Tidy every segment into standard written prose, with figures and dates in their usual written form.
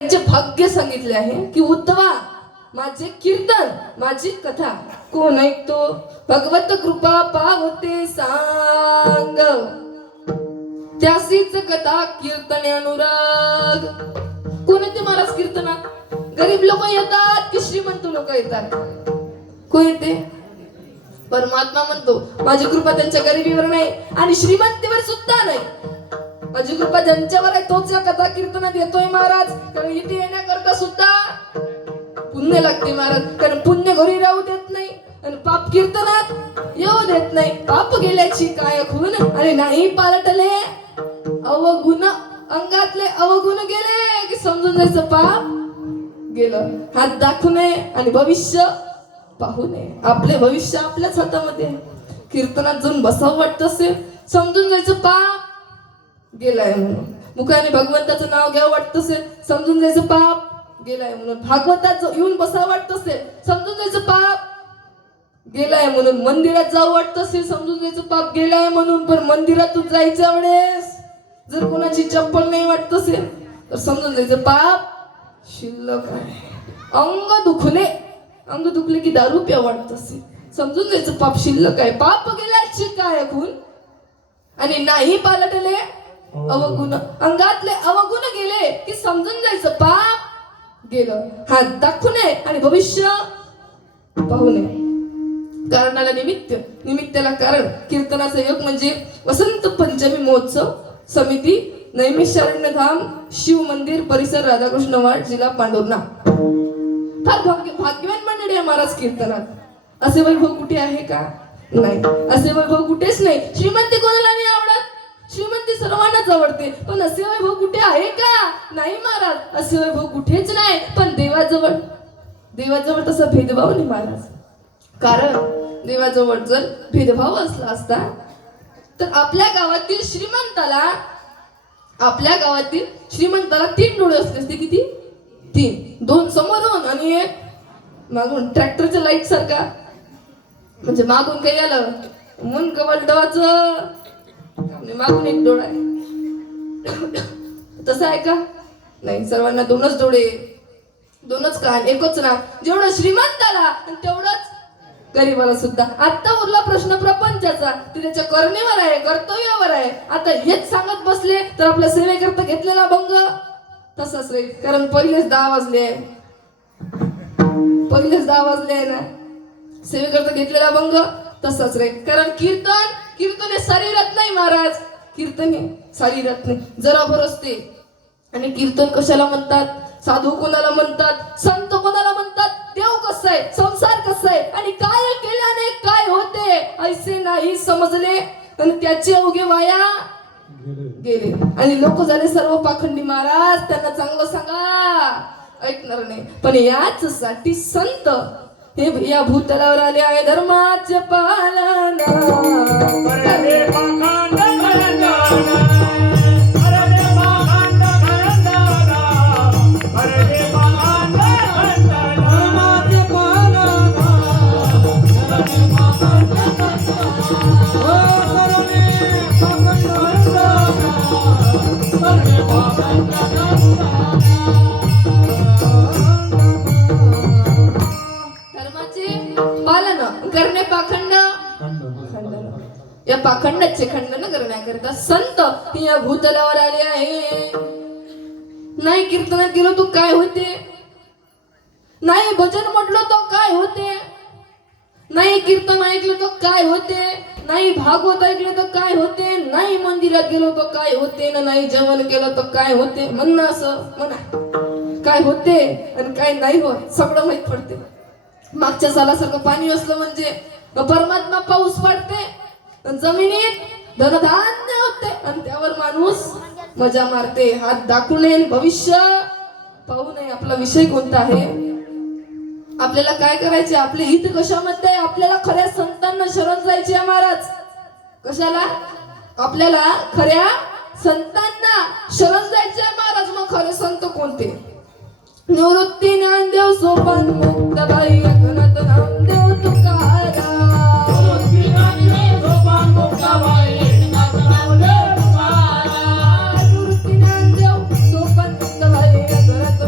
त्यांचे भाग्य सांगितले आहे की उद्धवा माझे कीर्तन माझी कथा कोण ऐकतो भगवत कृपा पावते सांग त्यासीच कथा कीर्तने अनुराग. कोण येते महाराज कीर्तनात? गरीब लोक येतात की श्रीमंत लोक येतात? कोण येते? परमात्मा म्हणतो माझी कृपा त्यांच्या गरिबीवर नाही आणि श्रीमंतीवर सुद्धा नाही. माझी कृपा ज्यांच्यावर आहे तोच या कथा कीर्तनात येतोय महाराज. कारण इथे येण्याकरता सुद्धा पुण्य लागते महाराज. कारण पुण्य घरी राहू देत नाही आणि पाप कीर्तनात येऊ देत नाही. पाप गेल्याची काय खून आणि नाही पालटले अवगुण अंगातले अवगुण गेले की समजून जायचं पाप गेलं. हात दाखवू नये आणि भविष्य पाहू नये. आपले भविष्य आपल्याच हातामध्ये आहे. कीर्तनात जाऊन बसावं वाटत असेल समजून जायचं पाप गेलाय म्हणून. मुखाने भगवंताचं नाव घ्यावं वाटत असेल समजून जायचं पाप गेलाय म्हणून. भागवतात येऊन बसावं वाटत असेल समजून जायचं पाप गेलाय म्हणून. मंदिरात जावं वाटत असेल समजून जायचं पाप गेलाय म्हणून. पण मंदिरातून जायच्या वेळेस जर कोणाची चप्पल नाही वाटत असेल तर समजून जायचं पाप शिल्लक आहे. अंग दुखले की दारू प्या वाटत असेल समजून जायचं पाप शिल्लक आहे. पाप गेल्याची काय खून आणि नाही पालटले अवगुण अंगातले अवगुण गेले की समजून जायचं पाप गेलं. हात दाखवू नये आणि भविष्य पाहू नये. कारणाला निमित्ताला कारण. कीर्तनाचा योग म्हणजे वसंत पंचमी महोत्सव समिती नैमिषारण्य धाम शिव मंदिर परिसर राधाकृष्ण वाड जिल्हा पांडुर्णा. फार भाग्यवान मंडळी आहे महाराज कीर्तनात. असे वैभव कुठे आहे का? नाही. असे वैभव कुठेच नाही. श्रीमंती कोणाला नाही आवडत? श्रीमंती सर्वांनाच आवडते. पण असे वैभव कुठे आहे का? नाही महाराज. असे वैभव कुठेच नाही. पण देवाजवळ तसा भेदभाव नाही महाराज. कारण देवाजवळ जर भेदभाव असला असता तर आपल्या गावातील श्रीमंताला 3 डोळे असले असते. किती? 3. 2 समोरून आणि 1 मागून. ट्रॅक्टरच्या लाईट सारखा. म्हणजे मागून काही आलं मन कवलटवाचं मागून 1 डोळा आहे. तसं आहे का? नाही. सर्वांना 2च डोळे 2च कान 1च नाक. जेवढं श्रीमंताला तेवढंच गरीबाला सुद्धा. आता उरला प्रश्न प्रपंचाचा. ते त्याच्या करणेवर आहे कर्तव्यावर आहे. आता हेच सांगत बसले तर आपल्या सेवेकरता घेतलेला भंग तसाच राहील. कारण पहिलेच 10 वाजले ना. सेवेकरता घेतलेला भंग तसाच राहील. कारण कीर्तन हे शरीरात नाही महाराज. कीर्तन हे शरीरात नाही. जरा भर असते. आणि कीर्तन कशाला म्हणतात? साधू कोणाला म्हणतात? संत कोणाला म्हणतात? देव कसं आहे? संसार कसा आहे? आणि काय केल्याने काय होते ऐसे नाही समजले आणि त्याचे अवघे वाया गेले. आणि लोक झाले सर्व पाखंडी महाराज. त्यांना चांगलं सांगा ऐकणार नाही. पण याच साठी संत हे या भूतलावर आले आहे धर्माचे पालना. करणे पाखंड या पाखंडाचे खंडन करण्याकरता संत या भूतलावर आले आहे. नाही कीर्तनात गेलो तो काय होते? नाही भजन म्हटलं तो काय होते? नाही कीर्तन ऐकलं तो काय होते? नाही भागवत ऐकलं तर काय होते? नाही मंदिरात गेलो तो काय होते? नाही जेवण केलं तर काय होते? म्हणणं असं म्हणा काय होते आणि काय नाही होत सगळं माहित पडते. मागच्या सालासारखं पाणी असलं म्हणजे परमात्मा पाऊस पडते जमिनीत धनधान्य होते आणि त्यावर माणूस मजा मारते. हात दाखवू नये भविष्य पाहू नये. आपला विषय कोणता आहे? आपल्याला काय करायचे? आपले हित कशामध्ये? आपल्याला खऱ्या संतांना शरण जायचे आहे महाराज. कशाला? आपल्याला खऱ्या संतांना शरण जायचे आहे महाराज. मग खरे संत कोणते? निवृत्ती ज्ञानदेव सोपान मुक्ताबाई एकनाथ नामदेव तुकाराम. निवृत्ती ज्ञानदेव सोपान मुक्ताबाई एकनाथ नामदेव तुकाराम. निवृत्ती ज्ञानदेव सोपान मुक्ताबाई एकनाथ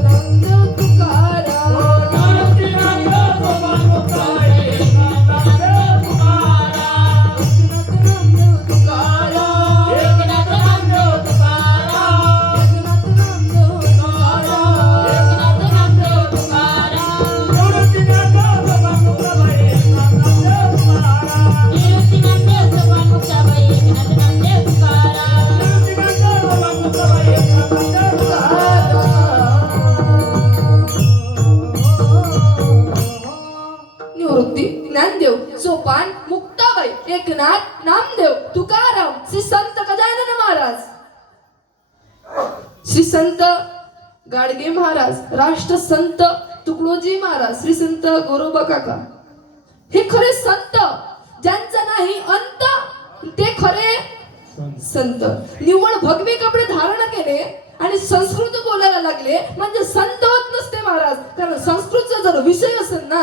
ज्ञानदेव, सोपान, मुक्ताबाई, एकनाथ, नामदेव, तुकाराम, श्री संत गजानन महाराज, श्री संत गाडगे महाराज, राष्ट्रसंत तुकडोजी महाराज, श्री संत गोरोबा काका, हे खरे संत ज्यांचा नाही अंत, ते खरे संत. निव्वळ भगवे कपडे धारण केले आणि संस्कृत बोलायला लागले म्हणजे संत होत नसते महाराज. कारण संस्कृतचा जर विषय असेल ना,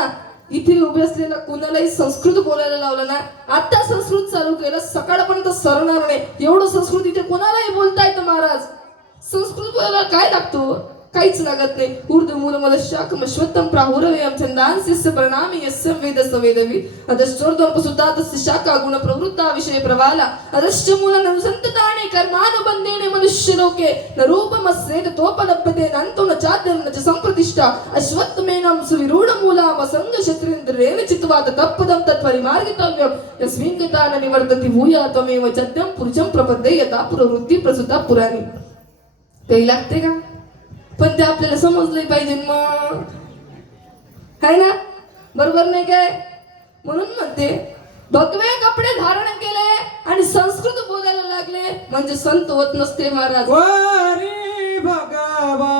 इथे उभे असलेला कोणालाही संस्कृत बोलायला लावलं ना, आता संस्कृत चालू केलं सकाळपर्यंत सरणार नाही. एवढं संस्कृत इथे कोणालाही बोलता येतं महाराज. संस्कृत बोलायला काय लागतो? काहीच लागत नाही. ऊर्ध्व मूल मदशाकम अश्वत्थम प्राहुरव्यम छंदांस्य परिणामी यस्य वेद सवेदवी अदश्चोर्ध्वं सुतातस्य शाखा गुण प्रवृत्ता विषय प्रवाला अदश्च मूल ननुसंततानि कर्मानुबंधेने मनुष्य लोके न रूपमस्येत तोपलभ्यते नंतो न चाद्यं न च संप्रतिष्ठा अश्वत्थमेनं सुविरूढ मूलाम असंग शत्रेन्द्रेण चित्वा तत्पदं तत्परिमार्गितव्यं यस्मिन् गता न निवर्तति भूया त्वमेव चत्यं पुरुषं प्रपद्ये यथा पुरवृत्ती प्रसुता पुराणी. ते लागते का? पण ते आपल्याला समजलंही पाहिजे मग, है ना? बरोबर नाही काय? म्हणून म्हणते भगवे कपडे धारण केले आणि संस्कृत बोलायला लागले म्हणजे संत होत नसते महाराज. वारी भगवा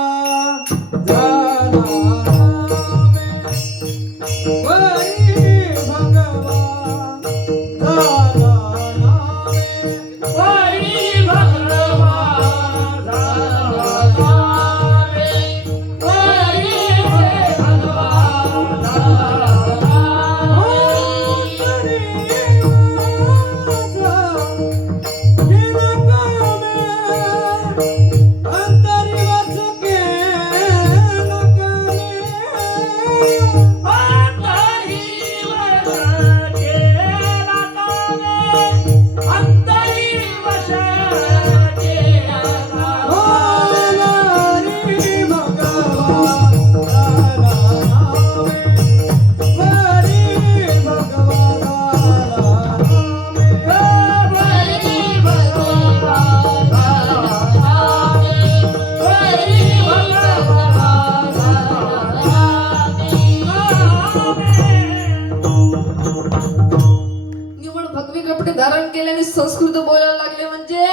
धारण केल्याने संस्कृत बोलायला लागले म्हणजे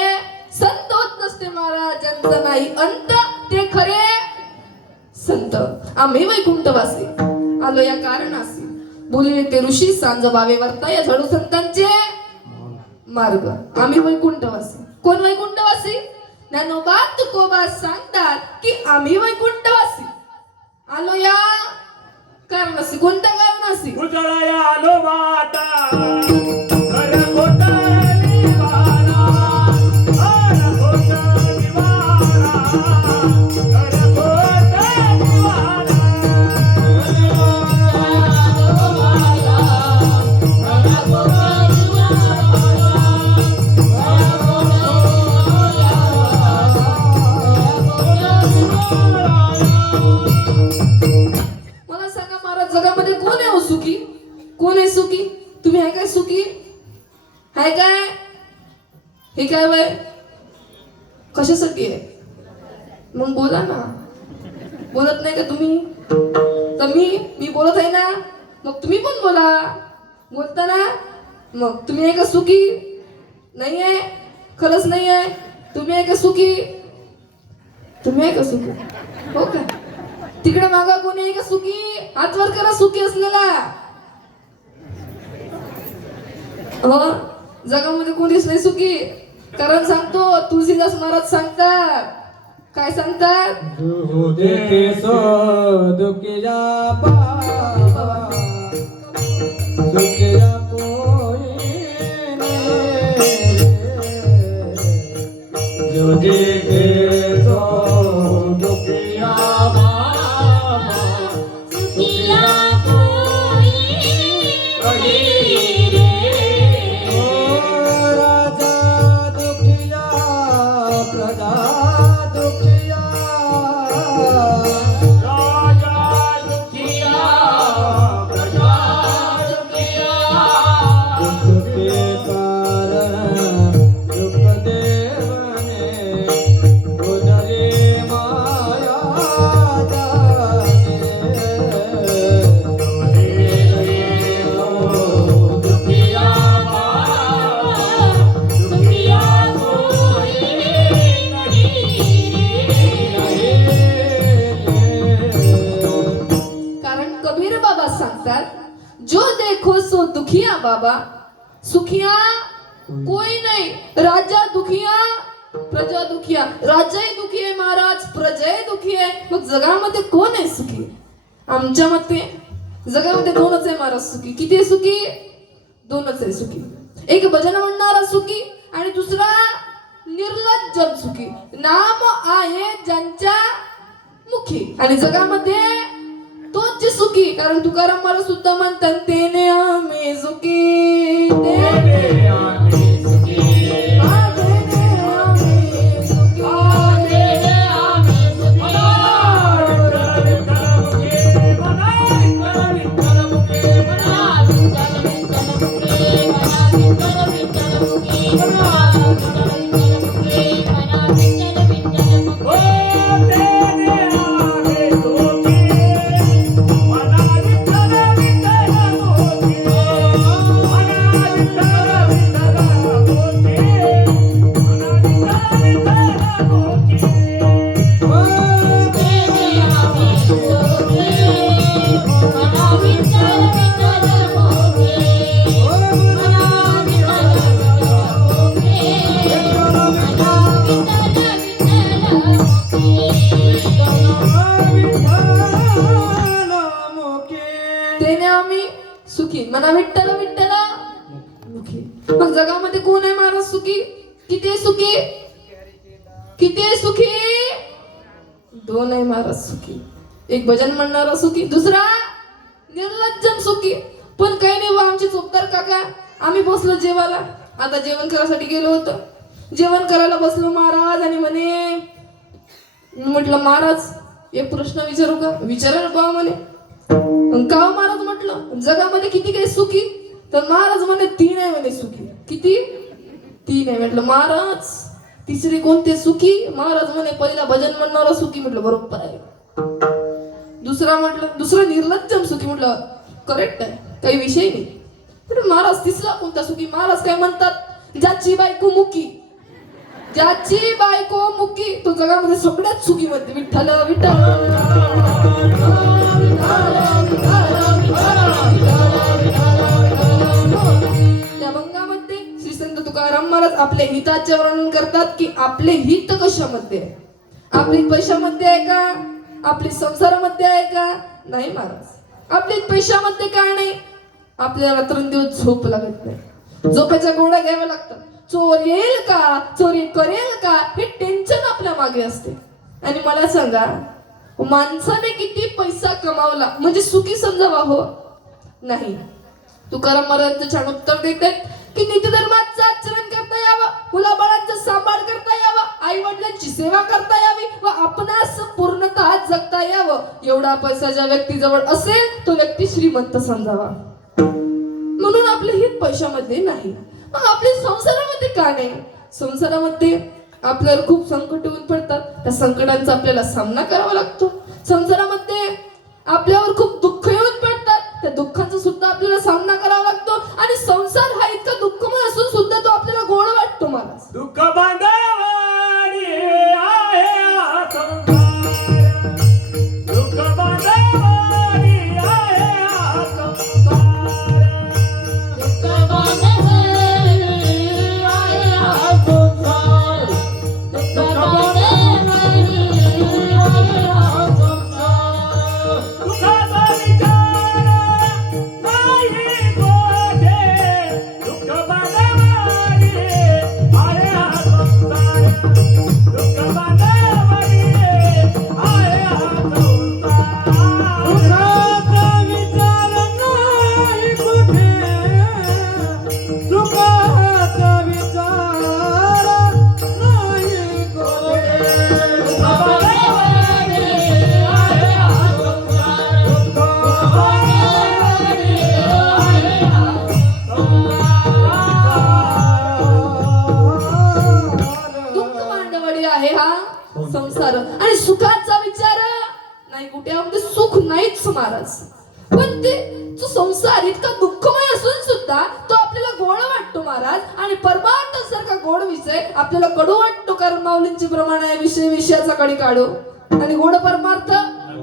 संत होत नसते महाराज. ज्यांचा नाही अंत ते खरे संत. आम्ही वैकुंठवासी आलो या कारणासी, बोलले ते ऋषी सांज भावे वर्ता या झडू संतांचे मार्ग. आम्ही वैकुंठवासी. कोण वैकुंठवासी? ज्ञानोबा तुकोबा सांगतात की आम्ही वैकुंठवासी आलो या कारणासी. कोणत्या कारणासी? उजळाया आलो माता मला सांगा महाराज, जगामध्ये कोण आहे हो सुखी? कोण आहे सुखी? तुम्ही आहे काय सुखी? आहे काय? हे काय वय कशासाठी आहे? मग बोला ना. बोलत नाही का तुम्ही? तर मी बोलत आहे ना, मग तुम्ही पण बोला. बोलता ना. मग तुम्ही आहे का सुखी? नाही आहे? खरंच नाही आहे? तुम्ही आहे का सुखी? तुम्ही आहे का सुखी? हो का? तिकडे मागा कोणी आहे का सुखी? हात वर करा सुखी असलेला. हो, जगामध्ये कोणीच नाही सुखी. कारण सांगतो, तुळशीदास महाराज सांगतात. काय सांगतात? जो देखो सो दुखिया बाबा, सुखिया कोई नाही, राजा दुखिया प्रजा दुखिया, राजाही दुखी आहे महाराज, प्रजाही दुखी आहे, मग जगामध्ये कोण आहे सुखी? आमच्या मते जगामध्ये दोनच आहे महाराज सुखी. किती आहे सुखी? दोनच आहे सुखी. एक भजन म्हणणारा सुखी आणि दुसरा निर्लज्ज सुखी. नाम आहे ज्यांच्या मुखी आणि जगामध्ये तोच जे सुखी. कारण तुकाराम मला सुद्धा म्हणतात, तेने आम्ही सुखी, तेने आम्ही सुखी, हा, तेने आम्ही सुखी, हा, तेने आम्ही सुखी. तेने आम्ही सुखी, मना विठ्ठल विठ्ठल मुखी. मग जगामध्ये कोण आहे महाराज सुखी? किती आहे सुखी? किती आहे सुखी? दोन आहे महाराज सुखी. एक भजन म्हणणारा सुखी, दुसरा निर्लज्जम सुखी. पण काही नाही बा, आमचे चोपदार काका, आम्ही बसलो जेवायला. आता जेवण करायसाठी गेलो होतो, जेवण करायला बसलो महाराज आणि म्हणे, म्हटलं महाराज एक प्रश्न विचारू का? विचारा बा म्हणे. का महाराज म्हटलं, जगामध्ये किती काही सुखी? तर महाराज म्हणे 3 आहे म्हणे सुखी. किती? 3 आहे. म्हटलं महाराज तिसरी कोणते सुखी? महाराज म्हणे पहिला भजन म्हणणारा सुखी. म्हटलं बरोबर आहे. दुसरा म्हटलं, दुसरा निर्लज्जम सुखी. म्हटलं करेक्ट आहे, काही विषय नाही. म्हटलं महाराज तिसरा कोणता सुखी? महाराज काय म्हणतात, ज्याची बायको मुकी, ज्याची बायको मुकी तो जगामध्ये सगळ्यात सुखी म्हणते. विठ्ठल विठ्ठल. त्या भंगामध्ये श्री संत तुकाराम महाराज आपल्या हिताचे वर्णन करतात की आपले हित कशामध्ये आहे? आपली पैशामध्ये आहे का? आपली संसारामध्ये आहे का? नाही महाराज. आपली पैशामध्ये काय नाही? आपल्याला रात्रंदिवस झोप लागत नाही, झोपेच्या गोळ्या घ्याव्या लागतात. चोर येईल का, चोरी करेल का, हे टेन्शन आपल्या मागे असते. आणि मला सांगा, माणसाने किती पैसा कमावला म्हणजे सुखी समजावा? हो नाही. तुकाराम महाराज छान उत्तर देतात की नीतिधर्माचं आचरण करता यावं, मुलाबाळांचा सांभाळ करता यावा, आई वडिलांची सेवा करता यावी व आपणास पूर्णतः जगता यावं. एवढा पैसा ज्या व्यक्तीजवळ असेल तो व्यक्ती श्रीमंत समजावा. म्हणून आपले हित पैशामध्ये नाही. मग आपल्या संसारामध्ये का नाही? संसारामध्ये आपल्याला खूप संकट येऊन पडतात, त्या संकटांचा आपल्याला सामना करावा लागतो. संसारामध्ये आपल्यावर खूप दुःख येऊन पडतात, त्या दुःखाचा सुद्धा आपल्याला सामना करावा लागतो. आणि संसार हा इतका दुःखमय असून सुद्धा तो आपल्याला गोड वाटतो महाराज. दुःख बांधवाडी आहे हा संसार, दुःख बांधवाडी आहे हा संसार, दुःख बांधवाडी आहे हा संसार, दुःख बांधवाडी आहे हा संसार. दुःखाचा विचार नाही कोठे, दुःख बांधवाडी आहे हा संसार, दुःख बांधवाडी आहे हा संसार. दुःखाचा विचार नाही कुठे, सुखाचा विचार नाही कुठे, दुःख बांधवाडी आहे हा संसार, दुःख बांधवाडी आहे हा दुःख मांडवडी आहे हा संसार. आणि सुखाचा विचार नाही कुठे, यामध्ये सुख नाहीच महाराज. पण ते तो संसार इतका दुःखमय असून सुद्धा तो आपल्याला गोड वाटतो महाराज. आणि परमार्थ सारखा गोड विषय आपल्याला कडू वाटतो, कारण माऊलींचे प्रमाण आहे, विषय विषयाचा कडी काढू. आणि गोड परमार्थ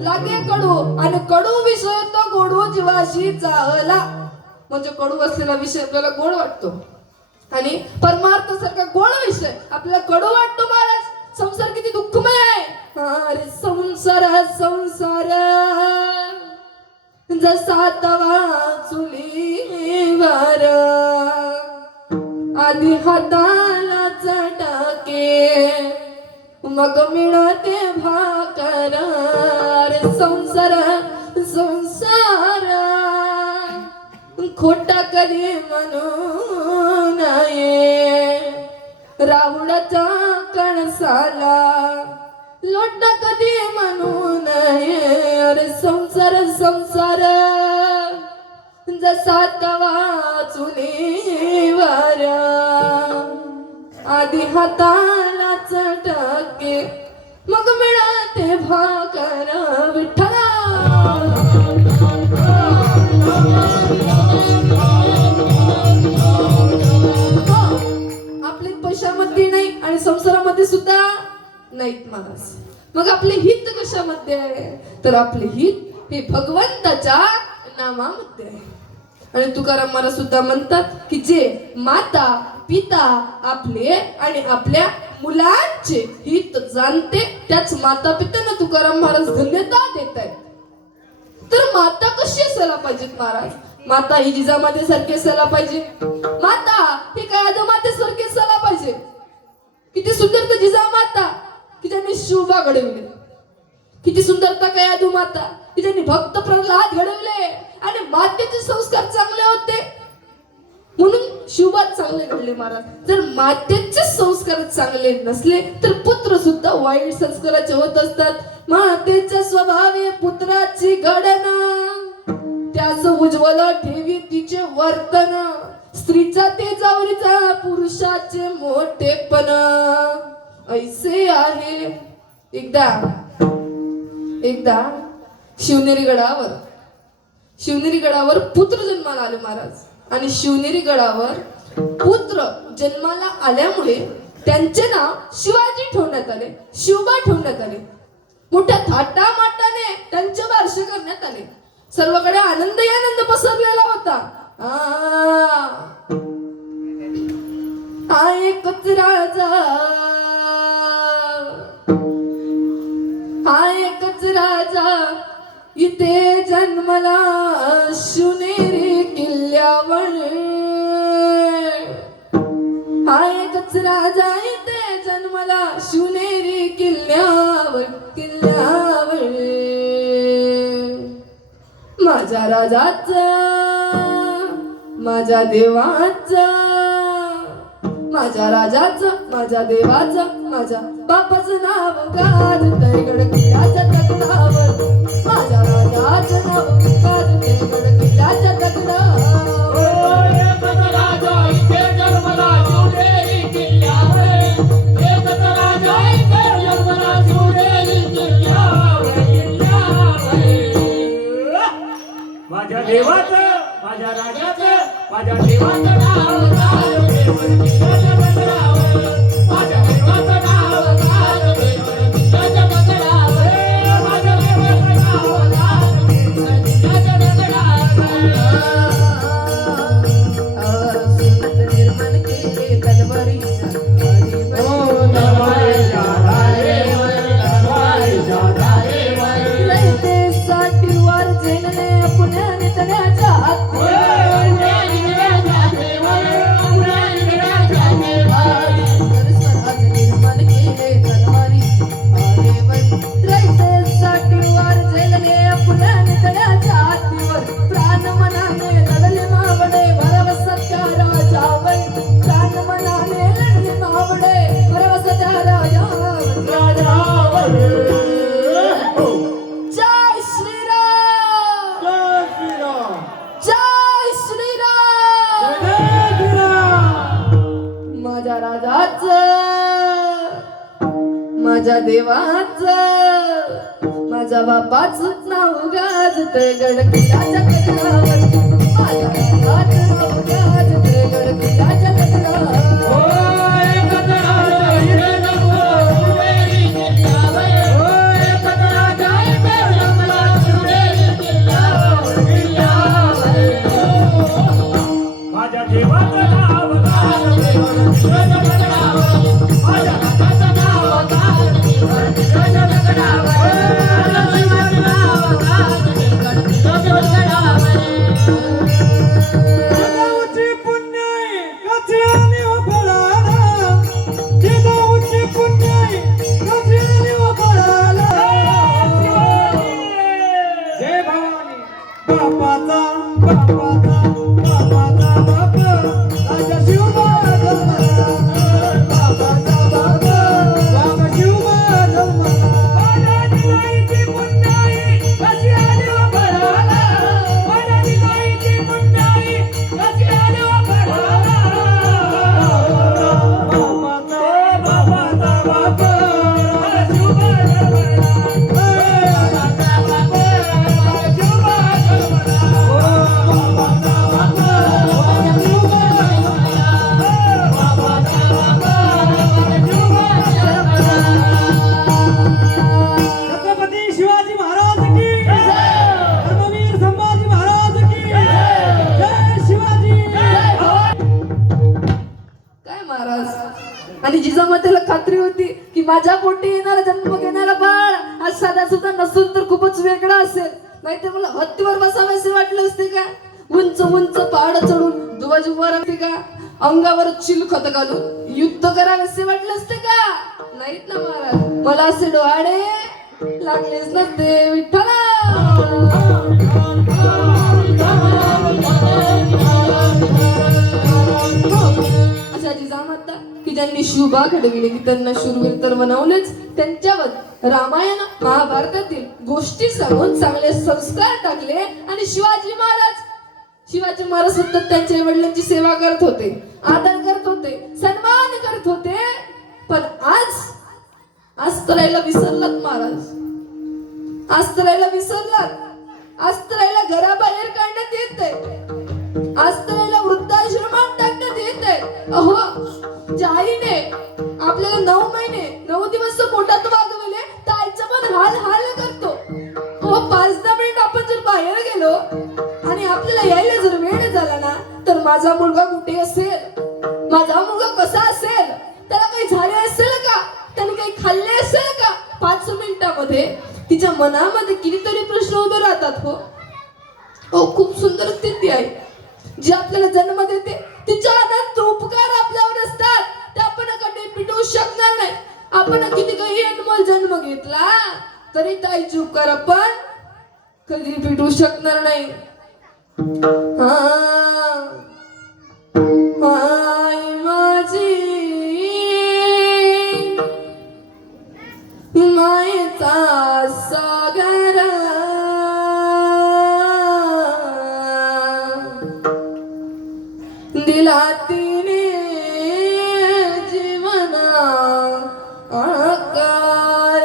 लागे कडू आणि कडू विषय तो गोडू जीवाशी चाहला. म्हणजे कडू असलेला विषय आपल्याला गोड वाटतो आणि परमार्थ सारखा गोड विषय आपल्याला कडू वाटतो. महाराज संसार किती दुःखमय आहे. अरे संसार संसार जसा तवा चुलीवर आधी हाताला चटके मग मिळते भाकर. अरे संसार संसार खोटा कधी म्हणू नये राहुडाच्या कणसाला लोटा कधी म्हणू नये. अरे संसार संसार जसा तवा चुलीवर आधी हाताला चटके मग मिळते भाकर. विठ्ठला आपले पैशामध्ये नाही आणि संसारामध्ये सुद्धा नाहीत महाराज. मग आपले हित कशामध्ये आहे तर आपले हित हे भगवंताच्या नामामध्ये आहे. आणि तुकाराम महाराज सुद्धा म्हणतात की जे माता पिता आपले आणि आपल्या मुलांचे हित जाणते त्याच माता पित्यांना तुकाराम महाराज धन्यता देत आहेत. तर माता कशी असायला पाहिजेत महाराज. माता ही जिजामाते सारखी असायला पाहिजे. माता ही काय आदमातेसारखी असायला पाहिजे. किती सुंदर तर जिजामाता की ज्यांनी शिवबा घडवले. किती सुंदरता काय आदू माता की ज्यांनी भक्त प्रल्हाद घडवले आणि मातेचे संस्कार चांगले होते म्हणून शिवबात चांगले घडले महाराज. जर मातेचे संस्कार चांगले नसले तर पुत्र सुद्धा वाईट संस्काराचे होत असतात. मातेचा स्वभाव पुत्राची घडण त्याच उज्ज्वल ठेवी तिचे वर्तन स्त्रीचा तेजावरीचा पुरुषाचे मोठेपण ऐसे आहे. एकदा शिवनेरी गडावर पुत्र जन्माला आले महाराज आणि शिवनेरी गडावर पुत्र जन्माला आल्यामुळे त्यांचे नाव शिवाजी ठेवण्यात आले. शिवबा ठेवण्यात आले. मोठ्या थाटामाटाने त्यांचे बारसे करण्यात आले. सर्वकडे आनंद पसरलेला होता. एकच राजा इथे जन्मला शिवनेरी किल्ल्यावर. एकच राजा इथे जन्मला शिवनेरी किल्ल्यावर. माझ्या राजाचा माझ्या देवाचा माझ्या राजाचं माझ्या देवाचं माझ्या बापाचं नाव गाजतंय गड किल्ल्याच्या तगडावर. माझ्या राजाचं नाव गाजतंय गड किल्ल्याच्या तगडावर. एकच राजा इथे जन्मला शिवनेरी किल्ल्यावर. एकच राजा इथे जन्मला शिवनेरी किल्ल्यावर. माझ्या देवाचं माझ्या राजाचं माझ्या देवाचं नाव गाजतंय गड किल्ल्याच्या तगडावर. माझ्या देवाचं नाव गाजतंय गड किल्ल्याच्या तगडावर. माझ्या देवाचं नाव गाजतंय गड किल्ल्याच्या तगडावर. निर्माण केले तलवारीच्या साठी वार झेलले पुण्याने तण्याच्या स्वराज निर्माण केले तलवारीच्या साठी वार झेलले पुण्याने तण्याच्या हातीवर. प्राण मनाने लढले मावडे भरवसत त्या राजावर. प्राण मनाने लढले मावडे भरवसत त्या राजावर. जय श्रीराम जय श्रीराम. माझ्या राजाचं माझ्या देवाचं माझ्या बापाचं नाव गाजतंय गड किल्ल्याच्या तगडावर. माझ्या राजाचं नाव गाजतंय गड किल्ल्याच्या तगडावर. एकच राजा इथे जन्मला शिवनेरी किल्ल्यावर. एकच राजा इथे जन्मला जिजाऊची पुण्याई गजराने उभराला, जिजाऊची पुण्याई गजराने उभराला. जय भवानी बापाचा बापाचा बापाचा बाप राजा शिवबा जन्मला, बापाचा बाप राजा शिवबा जन्मला. माझ्या जिजाईची पुण्याई गजराने उभराला, माझ्या जिजाईची पुण्याई गजराने उभराला. बापाचा बाप राजा शिवबा जन्मला, बापाचा बाप राजा शिवबा जन्मला. छत्रपती शिवाजी महाराज की धर्मवीर संभाजी महाराज की जय शिवाजी. काय महाराज? आणि जिजामातेला खात्री होती की माझ्या पोटी येणारा जन्म घेणारा बाळ हा साधा सुद्धा नसून तर खूपच वेगळा असेल. नाही तर मला हत्तीवर बसावेसे वाटले असते का? उंच उंच पहाड चढून ध्वज उभा राहते का? अंगावर चिलखत घालून युद्ध करावेसे वाटले असते का? नाहीत ना महाराज. मला असे डोहाळे लागलेच नसते विठ्ठला. अशा जिजामाता की ज्यांनी शुभा घडविले की त्यांना शूरवीर तर बनवलेच, त्यांच्यावर रामायण महाभारतातील गोष्टी सांगून चांगले संस्कार टाकले. आणि शिवाजी महाराज सतत त्यांच्या वडिलांची सेवा करत होते, आदर करत होते, सन्मान करत होते. पण आज तरायला विसरलात महाराज. आज तरायला विसरलात. आज तरायला घराबाहेर काढण्यात येते. आज तरायला वृद्धाश्रमात टाकण्यात येते. अहो, ज्या आईने आपल्याला 9 महिने 9 दिवस पोटात वागवले तर आईचं पण हाल करतो. अहो, 5-10 मिनिट आपण जर बाहेर गेलो आणि आपल्याला यायला जर वेळ झाला ना तर माझा मुलगा कुठे असेल, माझा मुलगा कसा असेल, त्याला काही झाले असेल का, त्याने काही खाल्ले असेल का, 5 मिनिटामध्ये तिच्या मनामध्ये कितीतरी प्रश्न उभे राहतात. हो, खूप सुंदर स्थिती आहे जी आपल्याला जन्म देते. तिच्या अनंत उपकार आपल्यावर असतात, ते आपण कधी पिटवू शकणार नाही. आपण किती काही अनमोल जन्म घेतला तरी ताईचे उपकार आपण कधी पिटवू शकणार नाही. आई माझी मायेचा सागर, दिला तिने जीवना आकार.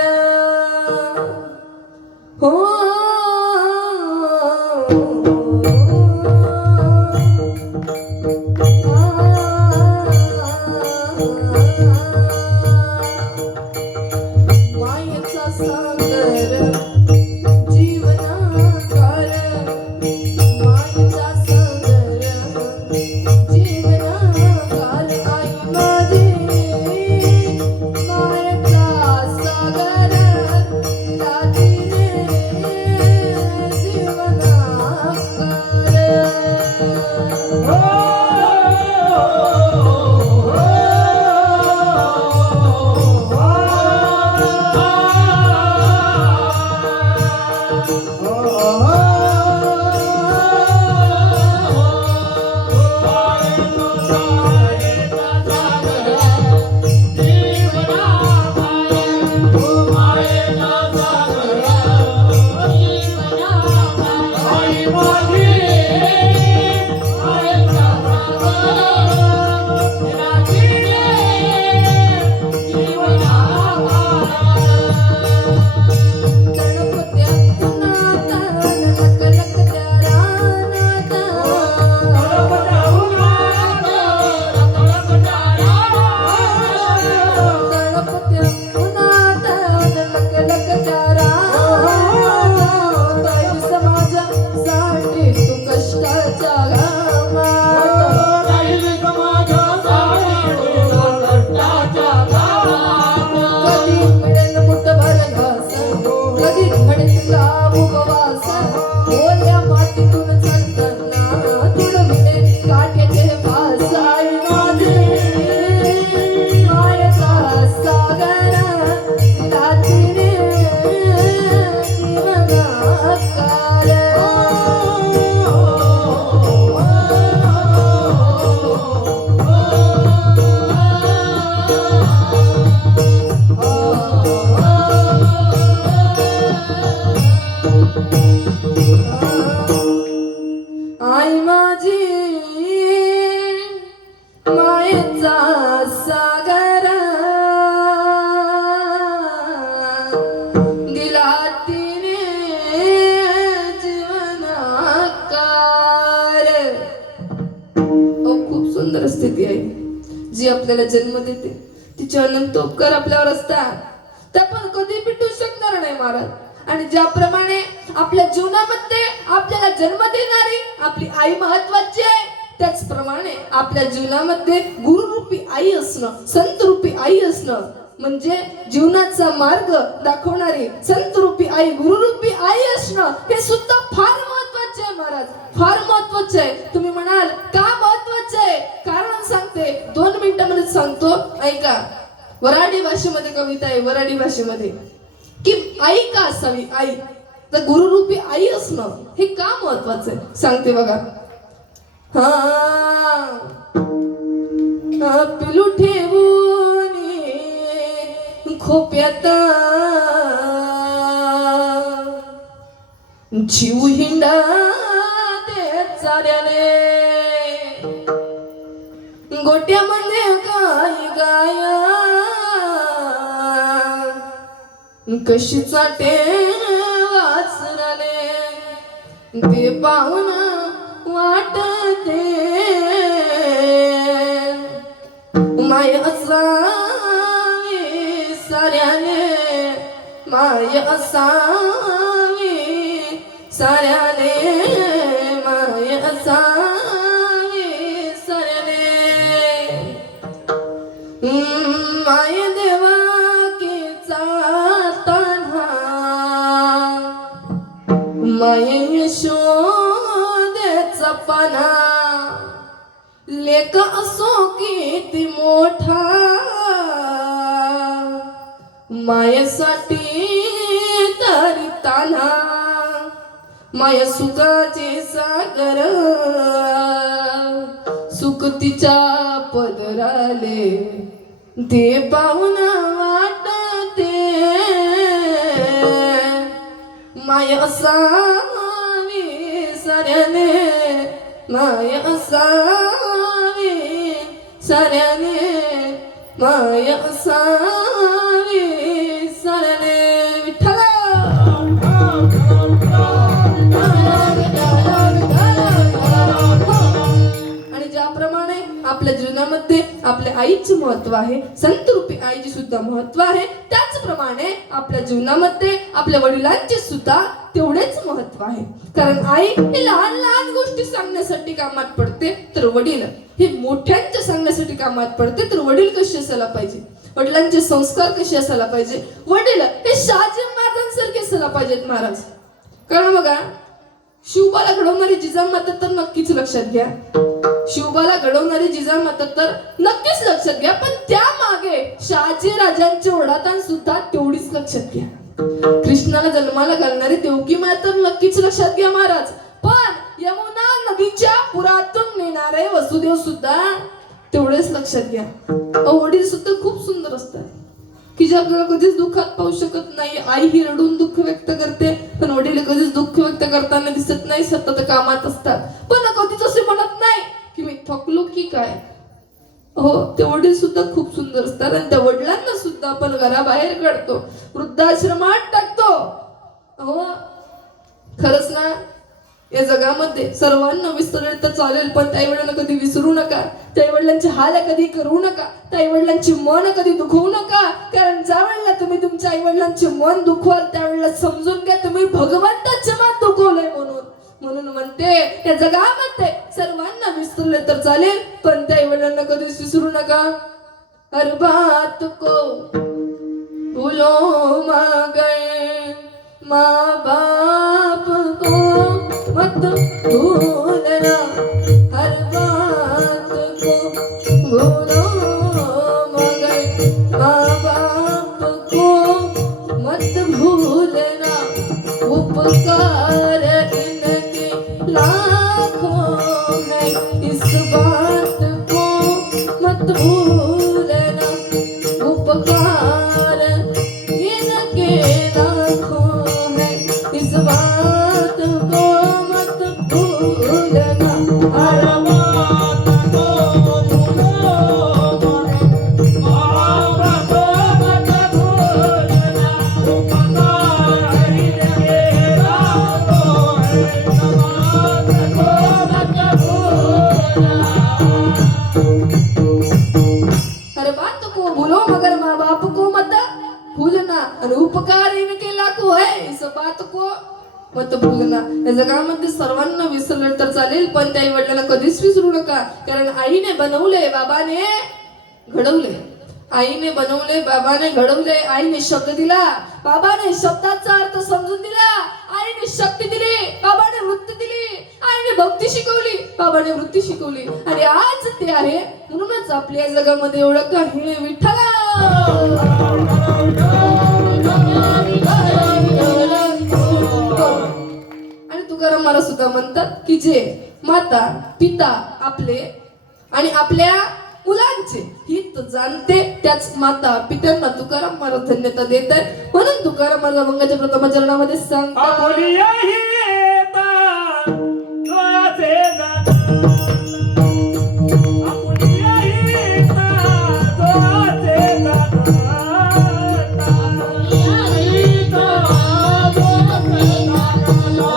हो, मायेचा सागर जीवनाकार, मायेचा सागर जीवनाकार. आई माझी मायेचा सागर, दिला तिने जीवनाकार. गणपत्या पुन्हा वासा ओल्या मातीतून चालताना तुडविले काट्याचे फास आई माझी मायेचा सागर दिला तिने जीवनाकार आई माझी मायेचा सागर दिला तिने जीवनाकार. खूप सुंदर स्थिती आहे जी आपल्याला जन्म देते. तिचे अनंत उपकार आपल्यावर असतात ते आपण कधी भेटू शकणार नाही महाराज. आणि ज्याप्रमाणे आपल्या जीवनामध्ये आपल्याला जन्म देणारी आपली आई महत्वाची आहे, त्याचप्रमाणे आपल्या जीवनामध्ये गुरुरूपी आई असणं, संतरूपी आई असणं, म्हणजे जीवनाचा मार्ग दाखवणारी संतरूपी आई, गुरुरूपी आई असणं हे सुद्धा फार महत्वाचे आहे महाराज, फार महत्वाचे आहे. तुम्ही म्हणाल का महत्वाचे आहे? कारण सांगते, 2 मिनिटांमध्ये सांगतो, ऐका. वराडी भाषेमध्ये कविता आहे, वराडी भाषेमध्ये, की आई का असावी, आई तर गुरुरूपी आई असणं हे का महत्वाचं आहे सांगते बघा. पिलू ठेवून खोप्यात जीव हिंडा ते चाऱ्याने गोट्यामध्ये गाय गाय कशी चाटे वाचनाने ते पाहून वाटते माय असावी साऱ्याने, माय असावी साऱ्याने, माय असावी साऱ्याने. माय देवा माये यशोदेचा पाना लेक असो किती मोठा मायेसाठी तरी ताना माय सुखाचे सागर सुख तिच्या पदराले ते पाहून वाटते माय असावी साऱ्याने, माय असावी साऱ्याने, माय असावी साऱ्याने. विठ्ठल आणि ज्याप्रमाणे आपल्या जीवनामध्ये आपल्या आईचे महत्व आहे, संतरूपी आईचे सुद्धा महत्व आहे, त्याचप्रमाणे आपल्या जीवनामध्ये आपल्या वडिलांचे सुद्धा तेवढेच महत्व आहे. कारण आई ही लहान लहान गोष्टी सांगण्यासाठी कामात पडते, तर वडील हे मोठ्यांच्या सांगण्यासाठी कामात पडते. तर वडील कसे असायला पाहिजे, वडिलांचे संस्कार कसे असायला पाहिजे, वडील हे शहाजी महाराजांसारखे असायला पाहिजेत महाराज. कारण बघा, शिवबाला घडवणारी जिजामाता तर नक्कीच लक्षात घ्या, शिवबाला घडवणारी जिजामाता तर नक्कीच लक्षात घ्या, पण त्या मागे शहाजी राजांचे ओढाताण सुद्धा तेवढीच लक्षात घ्या. कृष्णाला जन्माला घालणारी देवकी माता तर नक्कीच लक्षात घ्या महाराज, पण यमुना नदीच्या पुरातून नेणारे वसुदेव सुद्धा तेवढेच लक्षात घ्या. वडील सुद्धा खूप सुंदर असतात की जे आपल्याला कधीच दुःखात पाहू शकत नाही. आई ही रडून दुःख व्यक्त करते, पण वडील कधीच दुःख व्यक्त करताना दिसत नाही, सतत कामात असतात, पण कधीच असे म्हणत नाही की मी थकलो की काय. हो, ते वडील सुद्धा खूप सुंदर असतात आणि त्या वडिलांना सुद्धा आपण घराबाहेर काढतो, वृद्धाश्रमात टाकतो. हो खरंच ना, या जगामध्ये सर्वांना विसरले तर चालेल, पण त्या वडिलांना कधी विसरू नका, त्या वडिलांचे हाल कधी करू नका, त्या वडिलांची मन कधी दुखवू नका. कारण ज्या वेळेला तुम्ही तुमच्या आई वडिलांचे मन दुखवाल त्यावेळेला समजून घ्या तुम्ही भगवंताचे मन दुखवलंय. म्हणून म्हणते या जगामध्ये सर्वांना विसरले तर चालेल, पण त्या वडिलांना कधीच विसरू नका. हर बात को भूलो मगर माँ बाप भूलना, हर बात को भूलो मगर माँ बाप को मत भूलना, उपकार इनके लाखों है, इस बात को मत भूलना, उपकार इनके लाखों है, इस बात को मत भूलना। हर बात को भूलो मगर माँ बाप को मत भूलना, उपकार इनके लाखों है, इस बात को मत भूलना। हर बात को भूलो मगर माँ बाप को मत भूलना, आणि उपकार इनके लाखो है, इस बात को मत भूलना. या जगामध्ये सर्वांना विसरलं तर चालेल, पण त्या आई वडिलांना कधीच विसरू नका. कारण आईने बनवले, बाबाने घडवले. आईने बनवले, बाबाने घडवले. आईने शब्द दिला, बाबाने शब्दाचा अर्थ समजून दिला. आईने शक्ती दिली, बाबाने वृत्ती दिली. आईने भक्ती शिकवली, बाबाने वृत्ती शिकवली. आणि आज ते आहे, म्हणूनच आपल्या जगामध्ये ओळख आहे विठ्ठला. आणि तुकाराम महाराज सुद्धा म्हणतात की जे माता पिता आपले आणि आपल्या मुलांचे हित जाणते, त्याच माता पित्यांना तुकाराम महाराज धन्यता देत आहेत. म्हणून तुकाराम महाराज अभंगाच्या प्रथम चरणामध्ये सांगतात, आपुलियाही येता डोळ्याचे जाता, आपुलियाही येता डोळ्याचे जाता, आपुलियाही येता डोळ्याचे जाता,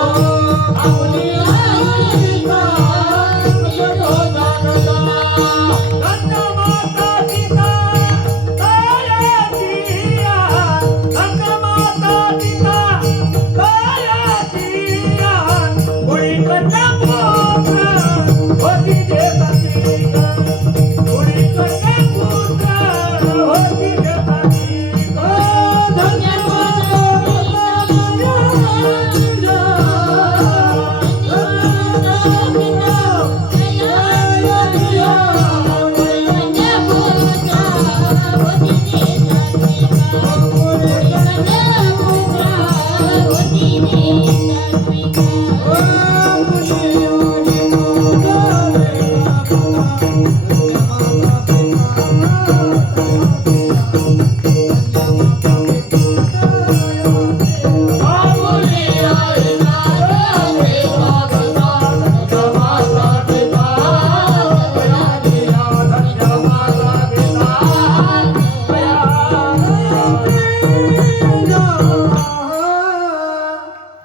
आपुलियाही येता डोळ्याचे जाता. धन्य माता पिता दयाळिया, धन्य माता पिता दयाळिया, कोणी कन्या पुत्र होती देवाची, कोणी कन्या पुत्र होती देवाची. धन्य माता पिता दयाळिया,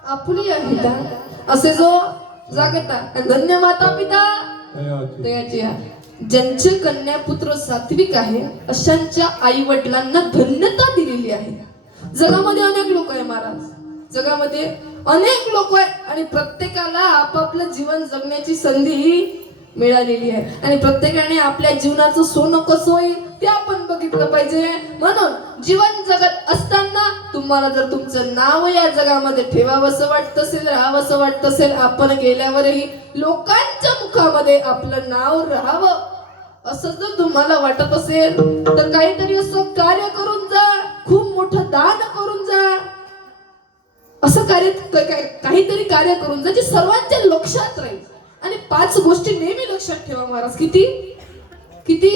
आपुली आहे असे जो जागता. धन्य माता पिता दयाची आहे. ज्यांचे कन्या पुत्र सात्विक आहे, अशांच्या आई वडिलांना धन्यता दिलेली आहे. जगामध्ये अनेक लोक आहे महाराज, जगामध्ये अनेक लोक आहे आणि प्रत्येकाला आपापलं जीवन जगण्याची संधी मिळालेली आहे. आणि प्रत्येकाने आपल्या जीवनाचं सोनं कसं होईल ते आपण बघितलं पाहिजे. म्हणून जीवन जगत असताना तुम्हाला जर तुमचं नाव या जगामध्ये ठेवावंसं वाटत असेल, राहावंसं वाटत असेल, आपण गेल्यावरही लोकांच्या मुखामध्ये आपलं नाव राहावं असं जर तुम्हाला वाटत असेल, तर काहीतरी असं कार्य करून जा, खूप मोठं दान करून जा. असं कार्य काहीतरी कार्य करून जा जे सर्वांच्या लक्षात राहील. आणि 5 गोष्टी नेहमी लक्षात ठेवा महाराज. किती किती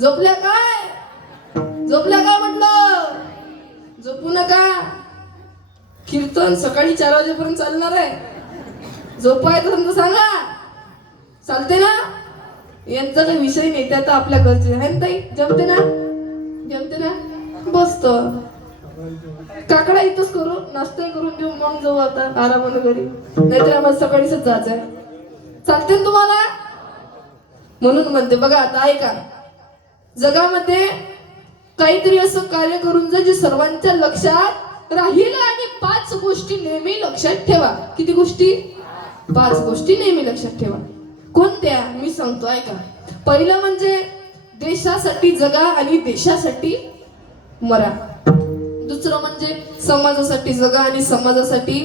झोपल्या काय, झोपल्या काय म्हटलं, झोपू नका. कीर्तन सकाळी 4 वाजेपर्यंत चालणार आहे. झोपायचं सांगा, चालते ना. यांचा काही विषय नाही, त्या तर आपल्या घरचे आहे ना ताई. जमते ना, जमते ना. बसतो काकडा इथंच करू, नाश्ता करून घेऊ, मग जाऊ आता आरामाने घरी. नाहीतर आम्हाला सकाळीच जायचं आहे. चालते ना तुम्हाला. म्हणून म्हणते बघा आता ऐका, जगामध्ये काहीतरी असं कार्य करून जा जे सर्वांच्या लक्षात राहील. आणि 5 गोष्टी नेहमी लक्षात ठेवा. किती गोष्टी? 5 गोष्टी नेहमी लक्षात ठेवा. कोणत्या मी सांगतो ऐका. पहिलं म्हणजे देशासाठी जगा आणि देशासाठी मरा. दुसरं म्हणजे समाजासाठी जगा आणि समाजासाठी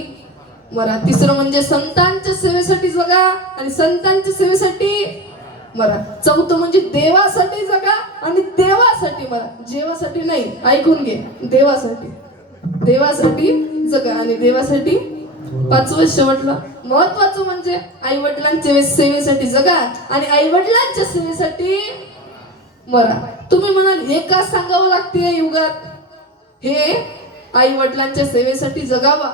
मरा. तिसरं म्हणजे संतांच्या सेवेसाठी जगा आणि संतांच्या सेवेसाठी मरा. चौथं म्हणजे देवासाठी जगा आणि देवासाठी मरा. जेवासाठी नाही, ऐकून घे, देवासाठी. देवासाठी जगा आणि देवासाठी. पाचवं शेवटलं महत्वाचं म्हणजे आई वडिलांच्या सेवेसाठी जगा आणि आई वडिलांच्या सेवेसाठी मरा. तुम्ही म्हणाल हे का सांगावं लागते या युगात? हे आई वडिलांच्या सेवेसाठी जगावा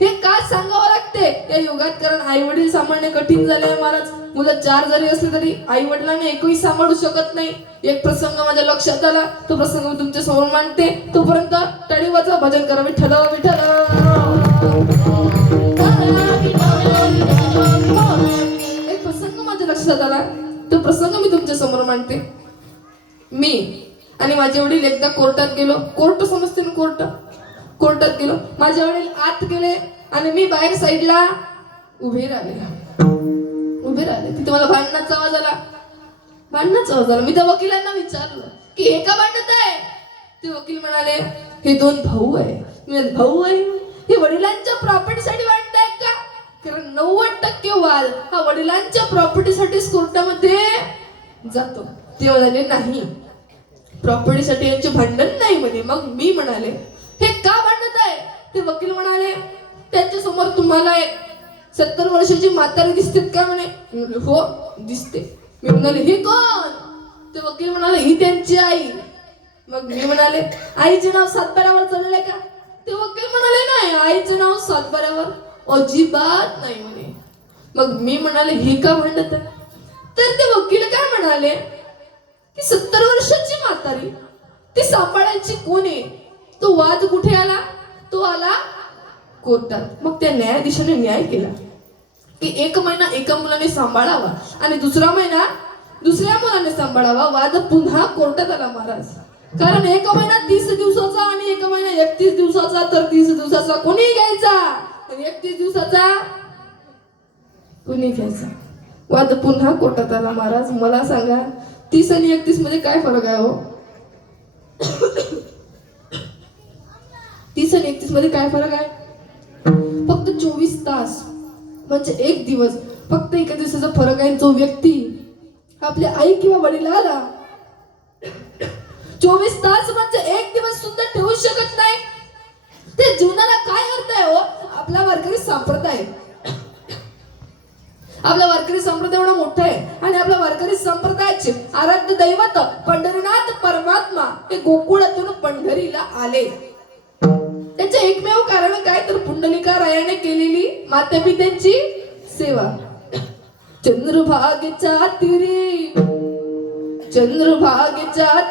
हे का सांगावं लागते या युगात? कारण आई वडील सांभाळणे कठीण झाले आहे महाराज. मुलं 4 जरी असले तरी आई वडिलांना एकही सांभाळू शकत नाही. एक प्रसंग माझ्या लक्षात आला, तो प्रसंग मी तुमच्या समोर मांडते. तोपर्यंत टाळी वाजवा, भजन करा. विठ्ठल विठ्ठल. एक प्रसंग माझ्या लक्षात आला, तो प्रसंग मी तुमच्या समोर मांडते. मी आणि माझे वडील एकदा कोर्टात गेलो. कोर्ट समजते ना, कोर्टात गेलो. माझे वडील आत गेले आणि मी बाहेर साईडला उभे राहिले. तिथे मला भांडणाचा आवाज आला. मी त्या वकिलांना विचारलं की हे का भांडत आहे? ते वकील म्हणाले हे 2 भाऊ आहे. मी म्हणाले, भाऊ आहे? हे वडिलांच्या प्रॉपर्टीसाठी भांडतायत का? कारण 90% वाद हा वडिलांच्या प्रॉपर्टीसाठीच कोर्टामध्ये जातो. ते म्हणाले नाही, प्रॉपर्टीसाठी यांचे भांडण नाही म्हणे. मग मी म्हणाले हे का भांडत आहे? ते वकील म्हणाले त्यांच्या समोर तुम्हाला एक 70 वर्षाची म्हातारी दिसते का म्हणे. हो दिसते. मी म्हणाले ही कोण? ते वकील म्हणाले ही त्यांची आई. मग मी म्हणाले आईचे नाव सातबाऱ्यावर चालले का? ते वकील म्हणाले नाही, आईचे नाव सातबाऱ्यावर अजिबात नाही म्हणे. मग मी म्हणाले हे का भांडत आहे? तर ते वकील काय म्हणाले की 70 वर्षाची म्हातारी ती सांभाळायची कोण आहे? तो वाद कुठे आला? तो आला कोर्टात. मग त्या न्यायाधीशाने न्याय केला की 1 महिना एका मुलाने सांभाळावा आणि दुसरा महिना दुसऱ्या मुलाने सांभाळावा. वाद पुन्हा कोर्टात आला महाराज. कारण 1 महिना 30 दिवसाचा आणि 1 महिना 31 दिवसाचा. तर 30 दिवसाचा कोणी घ्यायचा आणि 31 दिवसाचा कोणी घ्यायचा. वाद पुन्हा कोर्टात आला महाराज. मला सांगा 30 आणि 31 मध्ये काय फरक आहे हो? 30 आणि 31 मध्ये काय फरक आहे? फक्त 24 तास म्हणजे 1 दिवस. फक्त एका दिवसाचा फरक आहे. जो व्यक्ती आपल्या आई किंवा वडिलाला 24 तास म्हणजे 1 दिवस सुद्धा ठेवू शकत नाही, ते जीवनाला काय अर्थ आहे हो? आपला वारकरी संप्रदाय एवढा मोठा आहे आणि आपल्या वारकरी संप्रदायाचे आराध्य दैवत पंढरीनाथ परमात्मा हे गोकुळातून पंढरीला आले. त्याचे एकमेव कारण काय? तर पुंडलिका रायाने केलेली मातापित्यांची सेवा. चंद्रभागेच्या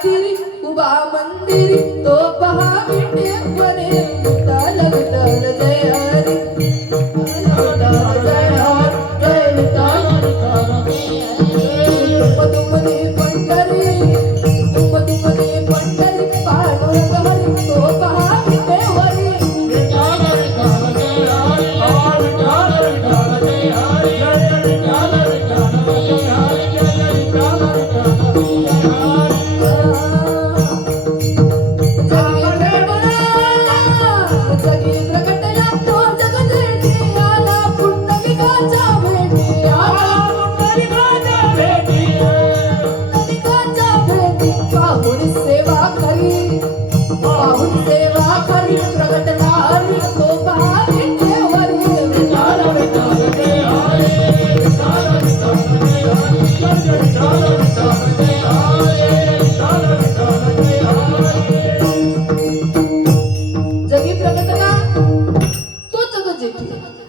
तीरी उभा मंदिरी तो पहा विठ्ठल विठ्ठल विठ्ठल जय हरी विठ्ठल जय हरी जय विठ्ठल तुमने पंढरी पांडुरंग हरी तो पहा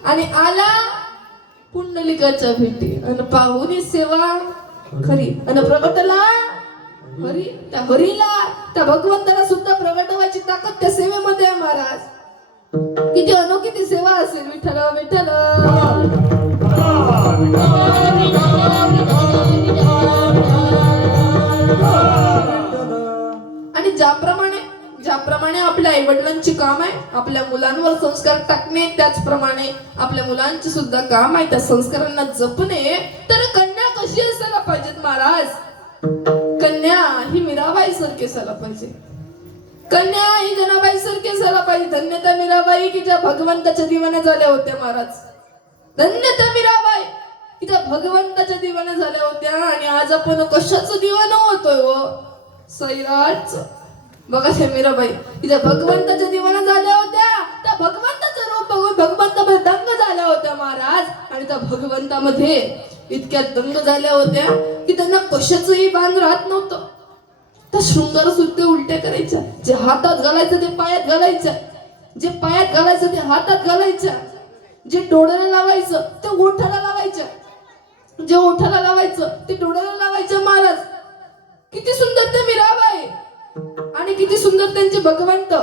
आणि आला पुंडलिकाच्या भेटी आणि पाहुनी सेवा खरी आणि प्रगटला हरी. त्या हरीला त्या भगवंताला सुद्धा प्रगट व्हायची ताकद त्या सेवेमध्ये आहे महाराज. किती अनोखी ती सेवा असेल. विठ्ठल विठ्ठल. आणि ज्याप्रमाणे आपल्या आई वडिलांची काम आहे आपल्या मुलांवर संस्कार टाकणे, त्याचप्रमाणे आपल्या मुलांचे सुद्धा काम आहे त्या संस्कारांना जपणे. तर कन्या कशी असायला पाहिजेत महाराज? कन्या ही मीराबाई सारखी असायला पाहिजे. कन्या ही जनाबाई सारखी झाला पाहिजे. धन्यता मीराबाई की ज्या भगवंताच्या दिवाने झाल्या होत्या महाराज. धन्यता मीराबाई की त्या भगवंताच्या दिवाने झाल्या होत्या. आणि आज आपण कशाचं दिवानं होतोय व सैराटच. बघा त्या मीराबाई की ज्या भगवंताच्या दिवाना झाल्या होत्या. त्या भगवंताचं रूप बघून भगवंतामध्ये दंग झाल्या होत्या महाराज. आणि त्या भगवंतामध्ये इतक्या दंग झाल्या होत्या की त्यांना कशाचंही भान राहत नव्हतं. त्या शृंगार सुद्धा उलट्या करायच्या. जे हातात घालायचं ते पायात घालायच्या. जे पायात घालायचं ते हातात घालायच्या. जे डोळ्याला लावायचं ते ओठाला लावायच्या. जे ओठाला लावायचं ते डोळ्याला लावायचं महाराज. किती सुंदर ते मीराबाई आणि किती सुंदर त्यांचे भगवंत.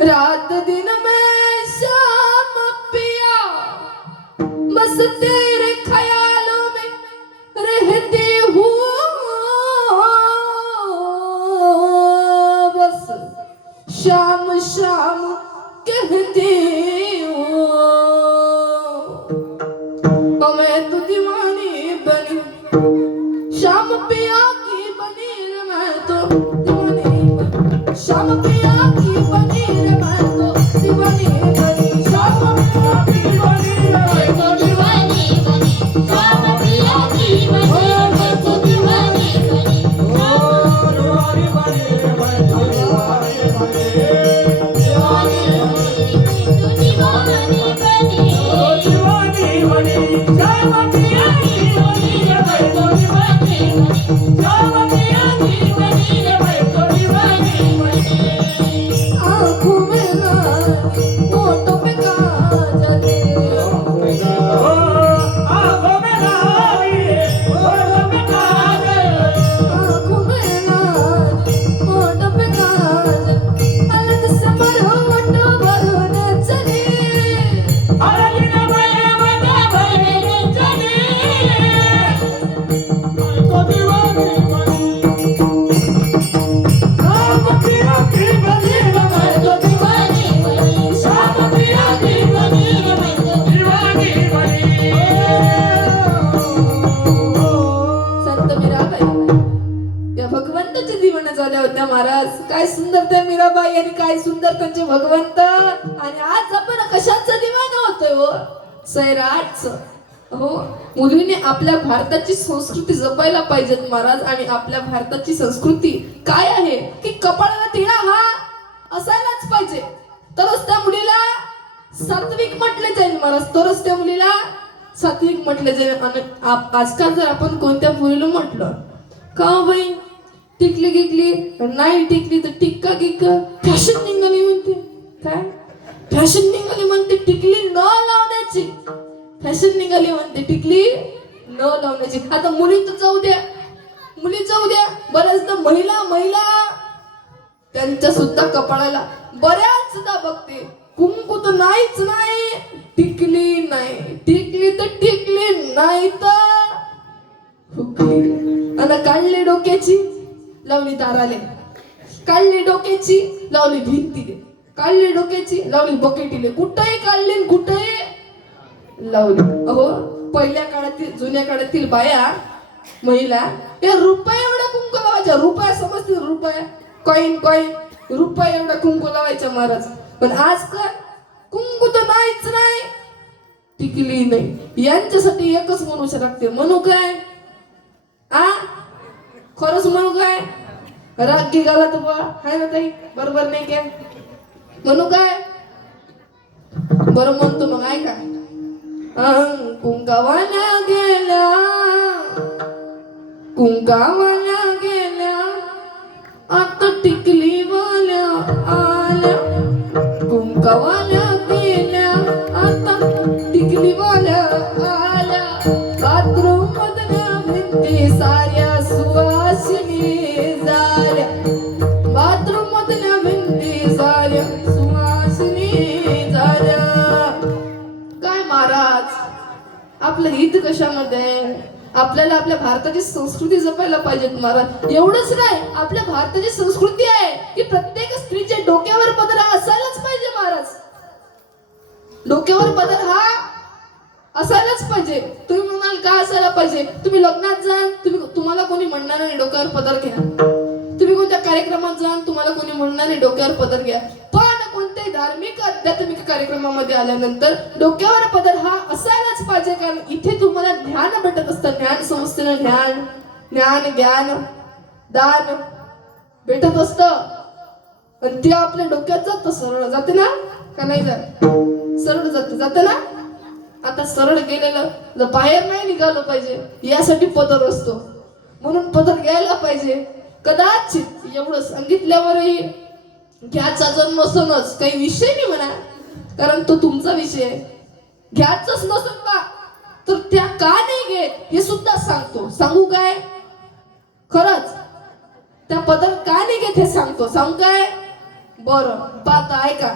रात दिन में शाम पिया बस तेरे ख्यालों में रहती हूँ. बस शाम शाम कहती हूँ. मैं तो दीवानी बनी शाम पिया की बनी रे. मैं तो दीवानी बनी शाम पिया की बनी रे. मैं तो दीवानी बनी शाम पिया की बनी रे. मैं तो दीवानी बनी शाम पिया की बनी रे. मैं तो दीवानी बनी दीवानी बनी रे, मैं तो दीवानी बनी रे. दीवानी बनी शाम पिया की बनी रे. मैं तो दीवानी बनी शाम पिया की बनी रे. मैं तो दीवानी बनी. आँखों में लाली होठों पे काजल. आँखों में लाली होठों पे काजल. आँखों में लाली होठों पे काजल. अलग से मरहोट भरने चली. अलग न बने बने बने चले. मैं तो दीवानी बनी शाम पिया की बनी रे. मैं तो दीवानी बनी शाम पिया की बनी रे. मैं तो दीवानी बनी. संत मीराबाई या भगवंताच्या दिवाना झाल्या होत्या महाराज. काय सुंदर त्या मीराबाई आणि काय सुंदर त्यांचे भगवंत. आणि आज आपण कशाचं दिवाना होतोय हो सैराटचं. हो मुलीने आपल्या भारताची संस्कृती जपायला पाहिजेत महाराज. आणि आपल्या भारताची संस्कृती काय आहे की कपाळाला तिळा हा असायलाच पाहिजे. तरच त्या मुलीला सात्विक म्हटले जाईल महाराज. तरच त्या मुलीला सात्विक म्हटले जाईल. आणि आजकाल जर आपण कोणत्या मुलीला म्हटलं का बाई टिकली गिकली नाही टिकली तर टिक्का गिक्का फॅशन निघाली म्हणते. काय फॅशन निघाली म्हणते टिकली न लावण्याची. फॅशन निघाली म्हणते टिकली न लावण्याची. आता मुली तर जाऊ द्या. मुली जाऊ द्या. बऱ्याचदा महिला महिला त्यांच्या सुद्धा कपाळाला बऱ्याचदा बघते कुंकू तर नाहीच नाही. टिकली नाही. टिकली तर टिकली नाही तर हुकली. आणि काढली डोक्याची लावली दाराले. काढली डोक्याची लावली भिंतीले. काढली डोक्याची लावली बकेटीले. कुठेही काढली आणि कुठेही लावली. अहो पहिल्या काळातील जुन्या काळातील बाया महिला या रुपया एवढा कुंकू लावायच्या. रुपया समजते रुपया कॉइन कॉइन रुपया एवढा कुंकू लावायच्या महाराज. पण आजकाल कुंकू तर नाहीच नाही. टिकली नाही. यांच्यासाठी एकच म्हणू लागते. म्हणू काय आ खरंच म्हणू काय रागी गाला तर बा हाय ना ताई बरोबर नाही काय म्हणू काय बरं म्हणतो मग ऐका. कुंकावाला गेल्या कुंकावाला गेल्या आता टिकली वाल्या आल्या. कुंकावाला गेल्या आता टिकली वाल्या आल्या. बाथरूम मधल्या भिंती साऱ्या सुवासिनी झाल्या. बाथरूम मधल्या भिंती साऱ्या सुवासिनी झाल्या. काय महाराज आपलं हित कशामध्ये. आपल्याला आपल्या भारताची संस्कृती जपायला पाहिजेत महाराज. एवढंच नाही आपल्या भारताची संस्कृती आहे की प्रत्येक स्त्रीच्या डोक्यावर पदर हा असायलाच पाहिजे महाराज. डोक्यावर पदर हा असायलाच पाहिजे. पाहिजे. तुम्ही म्हणाल का असायला पाहिजे? तुम्ही लग्नात जाल, तुम्हाला कोणी म्हणणार नाही डोक्यावर पदर घ्या. तुम्ही कोणत्या कार्यक्रमात जाल, तुम्हाला कोणी म्हणणार नाही डोक्यावर पदर घ्या. पण कोणत्याही धार्मिक आध्यात्मिक कार्यक्रमामध्ये आल्यानंतर डोक्यावर पदर हा असायलाच पाहिजे. कारण इथे तुम्हाला ज्ञान भेटत असतं. ज्ञान संस्थेनं ज्ञान ज्ञान दान भेटत असतं. आणि ते आपल्या डोक्यात जातं. सरळ जाते ना का नाही जात? सरळ जाते ना. आता सरळ गेलेलं जर बाहेर नाही निघालं पाहिजे यासाठी पदर असतो. म्हणून पदर घ्यायला पाहिजे. कदाचित एवढं सांगितल्यावरही घ्याचा जन्म नसनच काही विषय नाही म्हणा. कारण तो तुमचा विषय आहे. घ्यायचंच नसून का तर त्या का नाही घेत हे सुद्धा सांगतो. सांगू काय? खरंच त्या पदर का नाही घेत हे सांगतो. सांगू काय? बरं पाहता ऐका.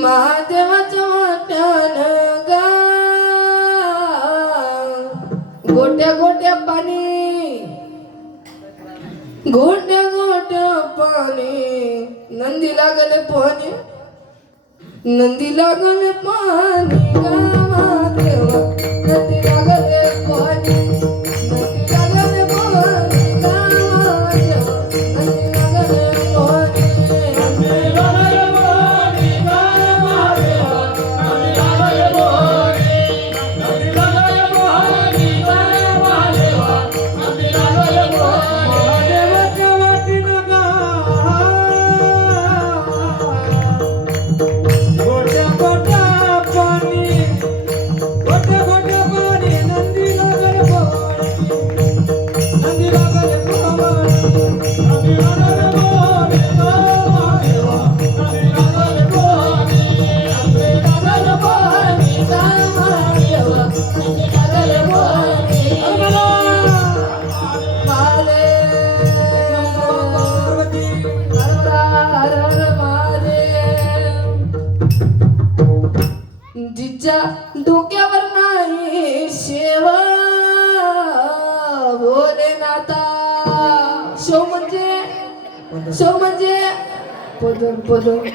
महादेवाच्या वाट्यानं गा गोट्या गोट्या पाणी गोट्या गोट्या पाणी नंदी लागले पाणी नंदी लागले पाणी महादेवा नंदी लागले पाणी नंदी लागले पाणी महादेवा नंदी लागले जिच्या डोक्यावर नाही शेव भोलेनाथा. शेव म्हणजे पदर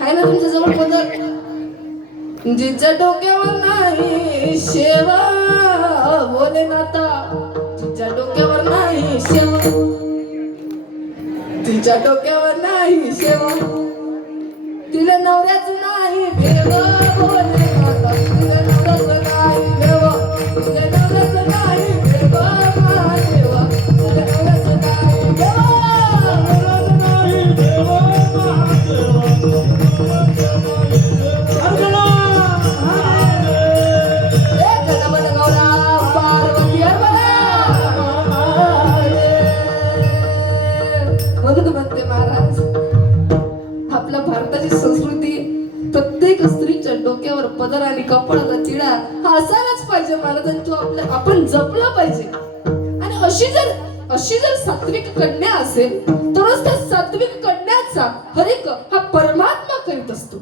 आहे ना तुमच्या जवळ पदर. जिच्या डोक्यावर नाही शेव भोलेनाथा. जिच्या डोक्यावर नाही शेव तिच्या डोक्यावर नाही शेव तिला नवऱ्याच नाही भेव भोलेनाथा. तिला नवऱ्याच नाही भेव तिला नवऱ्याच नाही भेव महादेवा तिला नवऱ्याच नाही भेव म्हणून म्हणते महाराज आपल्या भारताची संस्कृती प्रत्येक स्त्रीच्या डोक्यावर पदर आणि कपाळाला चिडा हा असायलाच पाहिजे महाराज. आणि तो आपण जपला पाहिजे. आणि अशी जर सात्विक कन्या असेल तरच त्या सात्विक कन्याचा हरिक हा परमात्मा करीत असतो.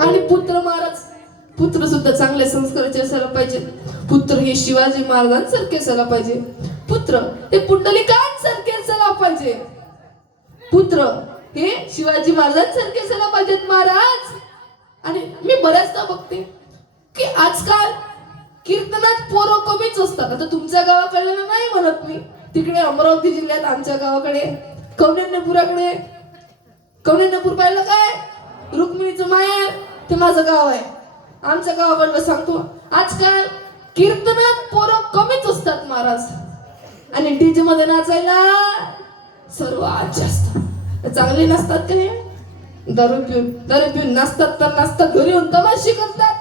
आणि पुत्र महाराज पुत्र सुद्धा चांगल्या संस्काराचे असायला पाहिजे. पुत्र हे शिवाजी महाराजांसारखे असायला पाहिजे. पुत्र हे पुंडलिकांसारखे असायला पाहिजे. पुत्र हे शिवाजी महाराजांसारखे असायला पाहिजेत महाराज. आणि मी बऱ्याचदा बघते की आजकाल कीर्तनात पोरं कमीच असतात. आता तुमच्या गावाकडे नाही म्हणत मी. तिकडे अमरावती जिल्ह्यात आमच्या गावाकडे कवनेरपूर पाहिलं काय? रुक्मिणीचं माहेर ते माझं गाव आहे. आमच्या गावाकडलं सांगतो. आजकाल कीर्तनात पोरं कमीच असतात महाराज. आणि डीजे मध्ये नाचायला सर्वात जास्त चांगले नसतात का हे? दारू पिऊन नाचतात तर नाचतात. घरी येऊन तमाशे करतात.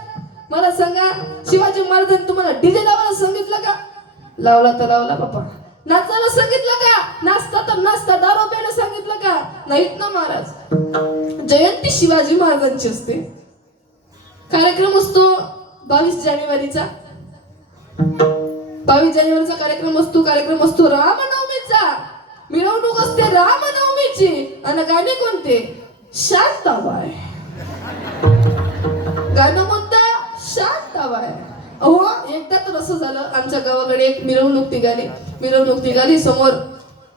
मला सांगा शिवाजी महाराजांनी तुम्हाला डीजे लावायला सांगितलं का? लावला तर लावला बापा. नाचायला सांगितलं का? नाचता तर नाचता. दारू प्यायला सांगितलं का? नाहीत ना महाराज. जयंती शिवाजी महाराजांची असते. कार्यक्रम असतो 22 जानेवारीचा. 22 जानेवारीचा कार्यक्रम असतो रामनवमीचा. मिरवणूक असते रामनवमीची. आणि गाणे कोणते? शांताबाई. गाणं कोणतं? शांताबाई. अहो एकदा तर असं झालं आमच्या गावाकडे एक मिरवणूक निघाली. समोर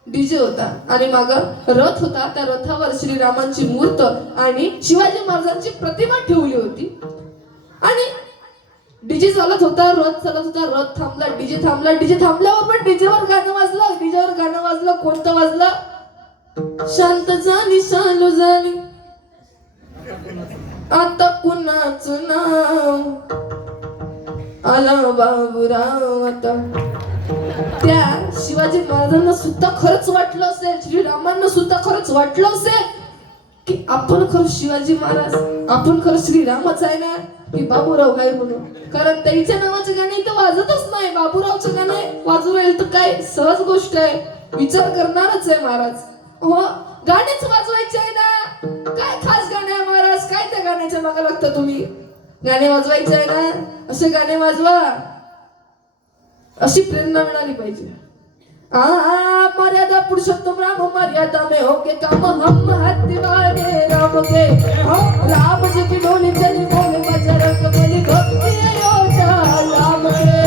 डीजे होता आणि माग रथ होता. त्या रथावर श्रीरामांची मूर्त आणि शिवाजी महाराजांची प्रतिमा ठेवली होती. आणि डीजे चालत होता, रथ चालत होता, रथ थांबला, डीजे थांबला. डीजे थांबल्यावर पण डीजेवर गाणं वाजलं. डीजेवर गाणं वाजलं. कोणतं वाजलं? शांत झाली शालू झाली आता कुणाचं नाव आला बाबूराव. आता त्या शिवाजी महाराजांना सुद्धा खरंच वाटलं असेल, श्रीरामांना सुद्धा खरंच वाटलं असेल की आपण खरं शिवाजी महाराज, आपण खरं श्रीरामच आहे ना, की बाबूराव आहे म्हणून. कारण त्याच्या नावाचे गाणे इथं वाजतच नाही. बाबूरावचं गाणं वाजू राहील तर काय सहज गोष्ट आहे, विचार करणारच आहे महाराज. हो, गाणेच वाजवायचे आहे ना, काय खास गाणे आहे महाराज, काय त्या गाण्याच्या मागे लागतं तुम्ही? गाणे वाजवायचे आहे ना, असे गाणे वाजवा, अशी प्रेरणा मिळाली पाहिजे. मर्यादा पुरुषोत्तम राम मर्यादा में होके काम हम हाथ दिवाने राम के राम जी की डोली चली बोले बजरंग बली भक्ति अयोध्या राम के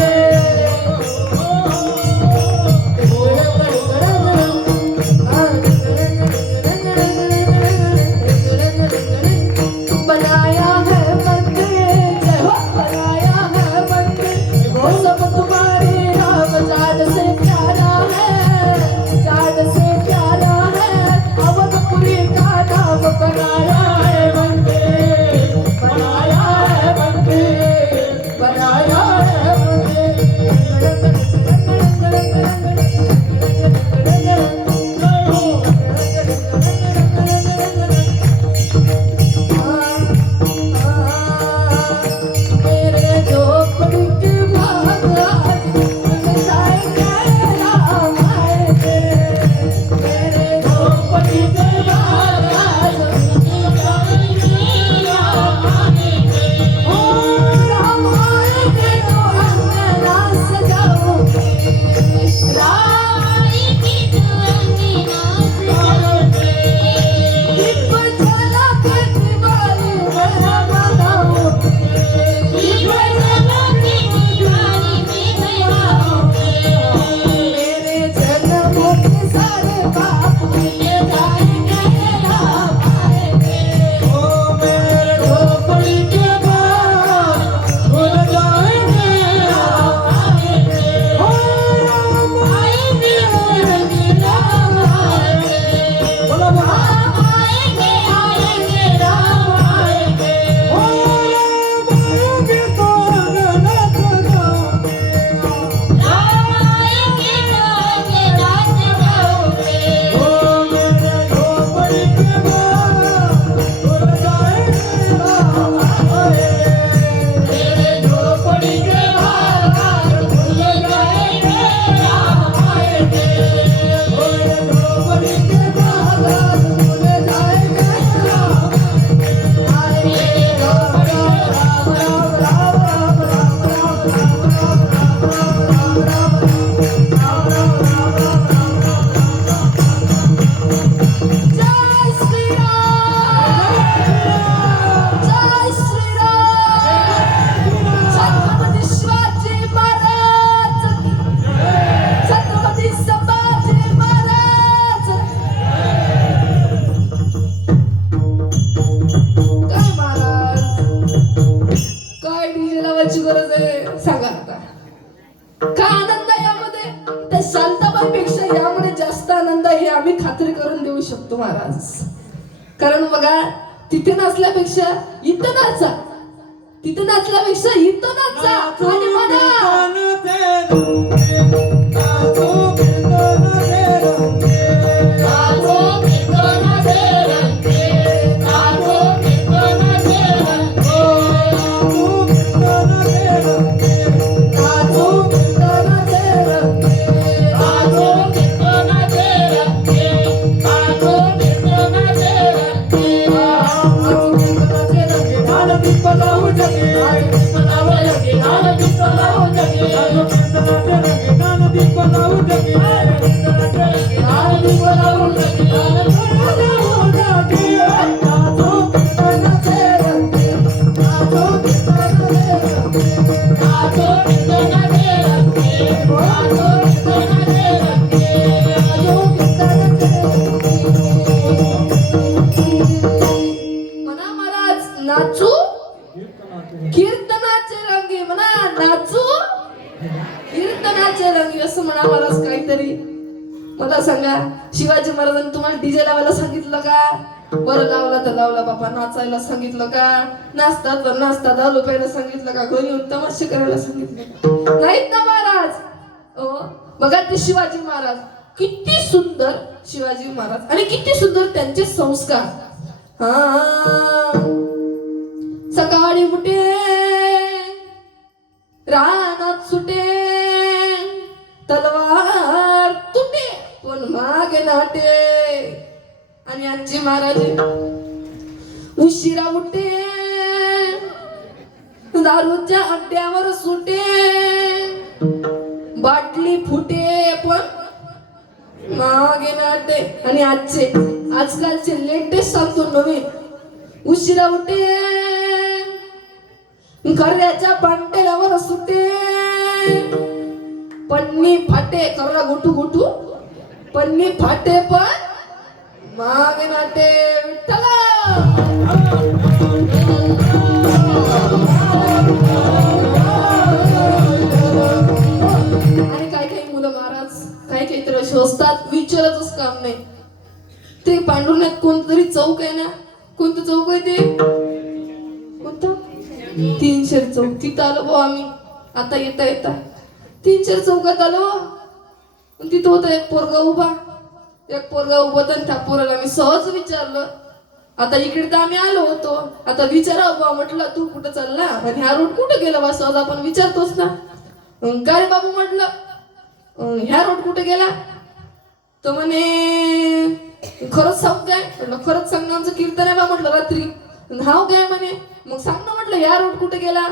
बनाया है मंदिर, जय हो बनाया है मंदिर, वो सब तुम्हारे राम जान से प्यारा है, जान से प्यारा है, अवधपुरी का नाम बनाया है मंदिर, बनाया है मंदिर, बनाया है मेरे जो पवित्र भाग खात्री करून देऊ शकतो महाराज. कारण बघा, तिथे नाचल्यापेक्षा इथं नाचा, तिथे नाचल्यापेक्षा इथं नाचा आणि म्हणा Jagi, मला सांगा, शिवाजी महाराजांनी तुम्हाला डीजे लावायला सांगितलं का? बरं लावला तर लावला बाबा, नाचायला सांगितलं का? नाचता तर नाचता, दारू प्यायला सांगितलं का? घरी येऊन तमाशे करायला सांगितलं का? नाहीत ना महाराज. बघा ते शिवाजी महाराज किती सुंदर, शिवाजी महाराज आणि किती सुंदर त्यांचे संस्कार. सकाळी उठे रानात सुटे, तलवार तुटे पण मागे नाटे. आणि आजची महाराज उशिरा उठे, दारूच्या अड्ड्यावर सुटे, बाटली फुटे पण मागे नाटे. आणि आजकालचे लेटेस्ट सांगतो नवीन, उशिरा उठे, कर्याच्या पांटेल्यावर सुटे, पन्नी फाटे, कर्रा गोटू गोटू पन्नी फाटे पण मागे नाटे. विठ्ठला आणि काही मुलं महाराज काही तर असे असतात, विचारायचंच काम नाही. ते पांडुरनाथ कोणतरी चौक आहे ना, कोणतं चौक आहे ते? कोणतं? 300 चौक. तिथं आलो भाऊ आम्ही आता येता 300 चौकात आलो. तिथं होता एक पोरगा उभा तर त्या पोराला मी सहज विचारलं, आता इकडे तर आम्ही आलो होतो, आता विचारा बा म्हटलं तू कुठं चालला आणि हा रोड कुठं गेला बा? सहज आपण विचारतोच ना. काय रे बाबू म्हटलं, ह्या रोड कुठे गेला? तर म्हणे खरंच सांगू काय? म्हटलं खरंच सांग ना, आमचं कीर्तन आहे बा म्हटलं रात्री. हाव काय म्हणे, मग सांग ना म्हटलं ह्या रोड कुठे गेला?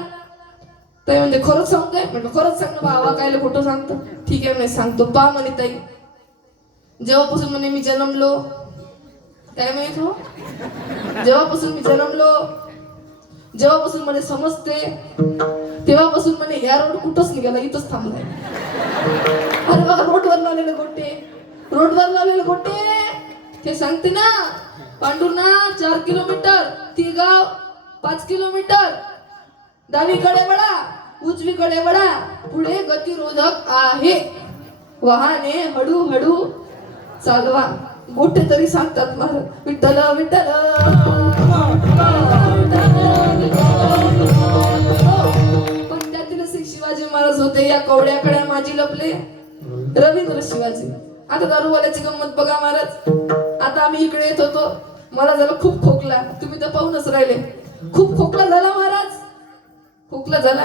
ताई म्हणजे खरंच सांगू काय? म्हटलं खरंच सांग ना बाबा, कायला खोटं सांगतो? ठीक आहे म्हणे सांगतो. पा म्हणे ताई, जेव्हापासून म्हणे मी जन्मलो, काय माहित हो, जेव्हापासून मी जन्मलो, जेव्हापासून मला समजते तेव्हापासून म्हणे ह्या रोड कुठंच निघाला, इथंच थांबलाय. अरे बघा रोडवर लावलेले गोटे, ते सांगते ना. पांडुरनाथ 4 किलोमीटर, तिगाव 5 किलोमीटर, डावीकडे वळा, उजवीकडे वळा, पुढे गतिरोधक आहे, वाहने हळूहळू चालवा. गोटे तरी सांगतात महाराज. विठ्ठल विठ्ठल. पण त्यातीलच एक शिवाजी महाराज होते, या कवड्याकडे माझी लपले, रवींद्र शिवाजी. आता दारूवाल्याची गंमत बघा महाराज. आता आम्ही इकडे येत होतो, मला झाला खूप खोकला, तुम्ही तर पाहूनच राहिले. खूप खोकला झाला महाराज, खोकला झाला.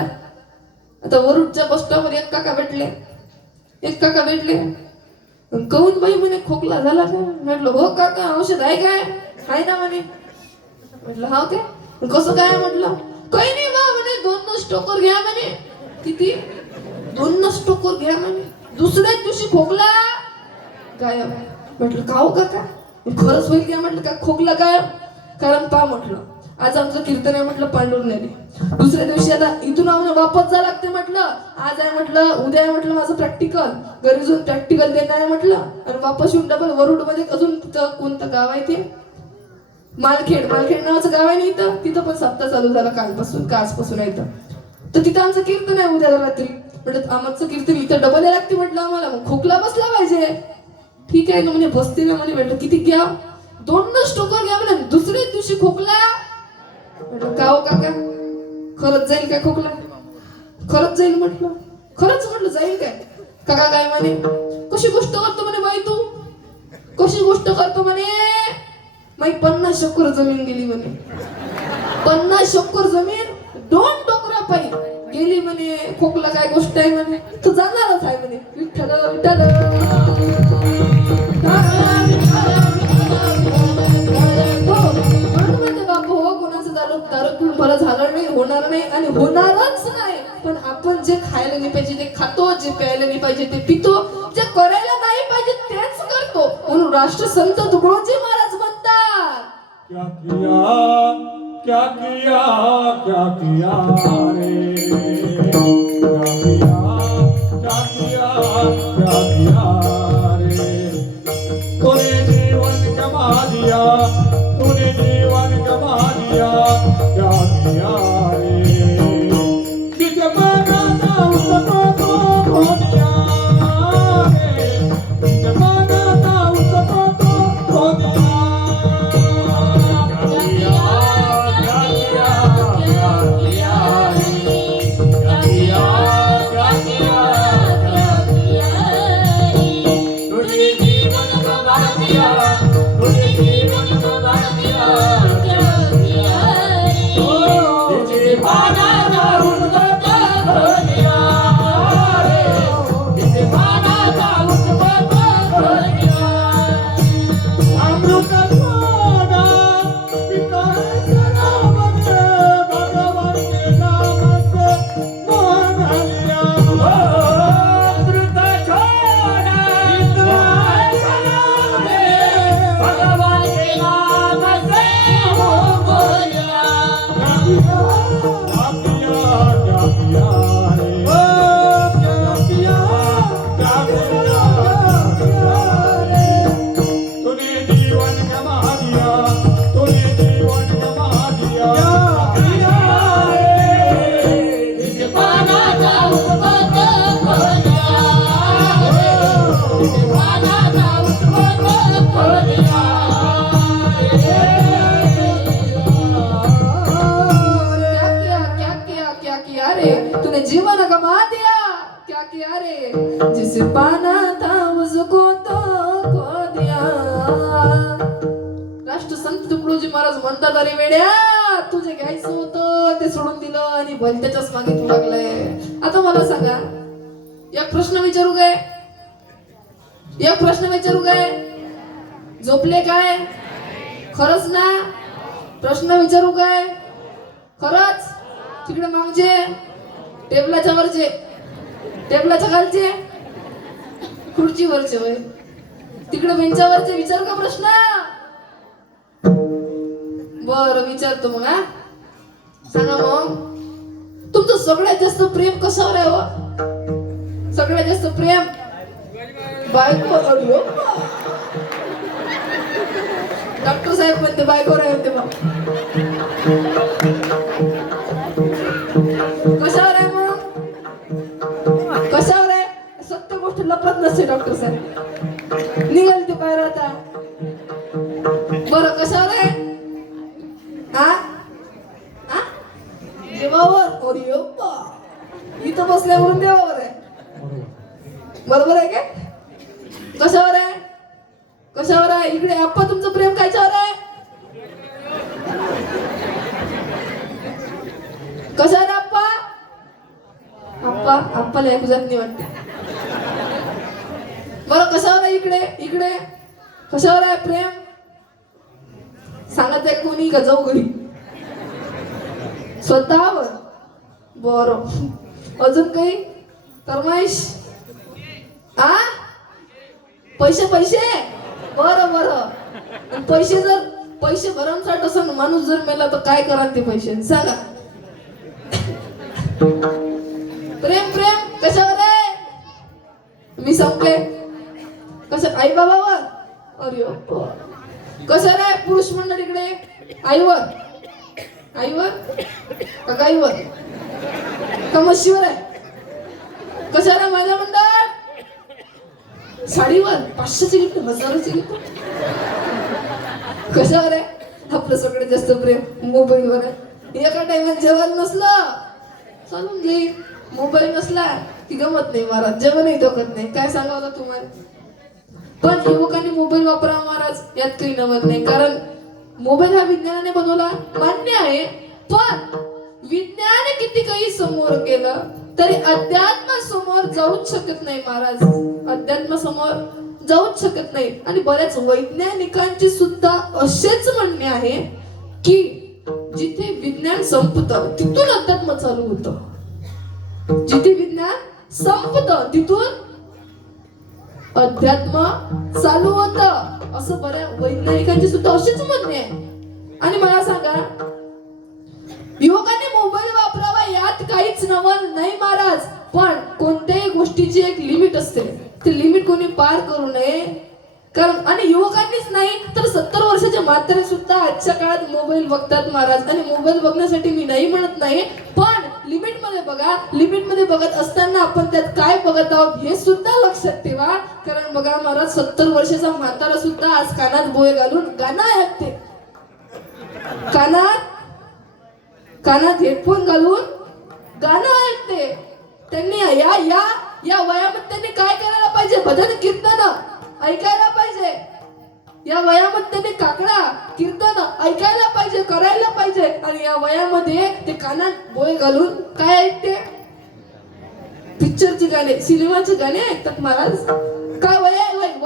आता वरुडच्या बस स्टॉपवर एक काका भेटले. कौन बाई म्हणे खोकला झाला का? म्हटलं हो काका, औषध आहे काय? आहे ना म्हणे. म्हटलं हा काय, कसं काय? म्हटलं काही नाही बा म्हणे, 2 स्टोकर घ्या म्हणे. किती? 2 स्टोकर घ्या म्हणे. दुसऱ्याच दिवशी खोकला गायब. म्हटलं का हो काका, खरंच होईल का? म्हटलं का खोकला गायब? कारण पा म्हटलं आज आमचं कीर्तन आहे म्हटलं पांडुरनेरी, दुसऱ्या दिवशी आता इथून आम्हाला वापस जा लागते म्हटलं. आज आहे म्हटलं, उद्या आहे म्हटलं माझं प्रॅक्टिकल, घरी जाऊन प्रॅक्टिकल देणं आहे म्हटलं, आणि वापस येऊन डबल वरुड मध्ये अजून तिथं कोणतं गाव आहे ते, मालखेड नावाचं गाव आहे ना इथं, तिथं पण सप्ताह चालू झाला आजपासून आहे तर तिथं आमचं कीर्तन आहे उद्या रात्री. म्हटलं आमचं कीर्तन इथं डबल यायला लागते म्हटलं आम्हाला, मग खोकला बसला पाहिजे. ठीक आहे ना म्हणे, बसते ना म्हणे. म्हटलं किती घ्या? 2 स्टोकर घ्या म्हणे. दुसऱ्याच दिवशी खोकला. म्हटलं का हो काका, खरंच जाईल काय खोकला? खरंच जाईल म्हटलं. खरंच म्हटलं जाईल काय? काका काय म्हणे, कशी गोष्ट करतो म्हणे बाई तू, कशी गोष्ट करतो म्हणे. माई 50 एकर जमीन गेली म्हणे. 50 एकर जमीन 2 डोकरा पायी गेली म्हणे. खोकला काय गोष्ट आहे म्हणे, तू जाणारच आहे म्हणे. विठ्ठल विठ्ठल. बापू हो, कोणाचं दारू मला झालं नाही, होणार नाही आणि होणारच नाही. पण आपण जे खायला नाही पाहिजे ते खातो, जे प्यायला नाही पाहिजे ते पितो, जे करायला नाही पाहिजे तेच करतो. म्हणून राष्ट्रसंत तुकडोजी महाराज म्हणतात, क्या किया रे, क्या किया रे. तूने जीवन गमा दिया, क्या किया रे. बीच मनाना उसको तो खो दिया रे, बीच मनाना पानाचा उठवतो कोरिया क्या किया रे तूने जीवन गवा दिया क्या किया रे जिसे पाना था उसको तो खो दिया राष्ट्रसंत तुकडोजी महाराज म्हणतात अरे वेड्या तुझे घ्यायचं होतं ते सोडून दिलं आणि भलत्याच्याच मागे तू लागलाय आता मला सांगा एक प्रश्न विचारू काय झोपले काय खरंच ना प्रश्न विचारू काय खरंच तिकडे मागचे टेबलाच्या वरचे टेबलाच्या खालचे खुर्चीवरचे होय तिकडे बेंचावरचे विचारू का प्रश्न बरं विचारतो मग हा सांगा मग तुमचं सगळ्यात जास्त प्रेम कशावर आहे हो सगळ्यात जास्त प्रेम बायकोवर डॉक्टर साहेब म्हणते बायकोवर आहे म्हणते मग कशावर आहे मग कशावर आहे सत्य गोष्ट लपत नसते डॉक्टर साहेब निघाल ते बाहेर आता बरं कशावर आहे हा देवावर अरे अप्पा इथं बसल्यावरून देवावर आहे बरोबर आहे काय कशावर आहे इकडे अप्पा तुमचं प्रेम कायच्यावर आहे कशावर अप्पा अप्पाला ऐकू जात नाही वाटते बरं कशावर आहे इकडे कशावर आहे प्रेम सांगत आहे कोणी का जाऊ घरी स्वतःवर बरं अजून काही फरमाईश आ पैसे बरं पैसे भरमसाठ असं माणूस जर मेला तर काय करा ते पैसे सांगा प्रेम कशावर आहे मी संपले कसं आई बाबावर अरे कशावर आहे पुरुष मंडळीकडे आईवर का गाईवर का म्हशीवर आहे कशावर आहे महिला मंडळ साडीवर 500ची गिफ्ट 1000ची गिफ्ट कशावर आहे आपलं सगळ्यात जास्त प्रेम मोबाईलवर आहे एका टाइमात जेवण नसलं चालून घे मोबाईल नसला की गमत नाही महाराज जेवणही धोकत नाही काय सांगावं तुम्हाला पण युवकांनी मोबाईल वापरा महाराज यात काही नवत नाही कारण मोबाईल हा विज्ञानाने बनवला मान्य आहे पण विज्ञान किती काही समोर गेलं तरी अध्यात्म समोर जाऊच शकत नाही महाराज अध्यात्म समोर जाऊच शकत नाही आणि बऱ्याच वैज्ञानिकांची सुद्धा असेच म्हणणे आहे की जिथे विज्ञान संपतं तिथून अध्यात्म चालू होतं जिथे विज्ञान संपतं तिथून अध्यात्म चालू होतं असं बऱ्याच वैज्ञानिकांची सुद्धा असेच म्हणणे आहे आणि मला सांगा युवकांनी मोबाईल वापरावा यात काहीच नवल नाही महाराज पण कोणत्याही गोष्टीची एक लिमिट असते ती लिमिट कोणी पार करू नये कारण आणि युवकांनीच नाही तर 70 वर्षाचे म्हातारे सुद्धा आजच्या काळात मोबाईल बघतात महाराज आणि मोबाईल बघण्यासाठी मी नाही म्हणत नाही पण लिमिट मध्ये बघत असताना आपण त्यात काय बघत आहोत हे सुद्धा लक्षात ठेवा कारण बघा महाराज 70 वर्षाचा म्हातारा सुद्धा आज कानात बोळे घालून गाणं ऐकते कानात हेडफोन घालून गाणं ऐकते त्यांनी या वयामध्ये त्यांनी काय करायला पाहिजे भजन कीर्तन ऐकायला पाहिजे या वयामध्ये त्यांनी काकडा कीर्तन ऐकायला पाहिजे करायला पाहिजे आणि या वयामध्ये ते कानात बोळे घालून काय ऐकते पिक्चरचे गाणे सिनेमाचे गाणे ऐकतात महाराज काय वय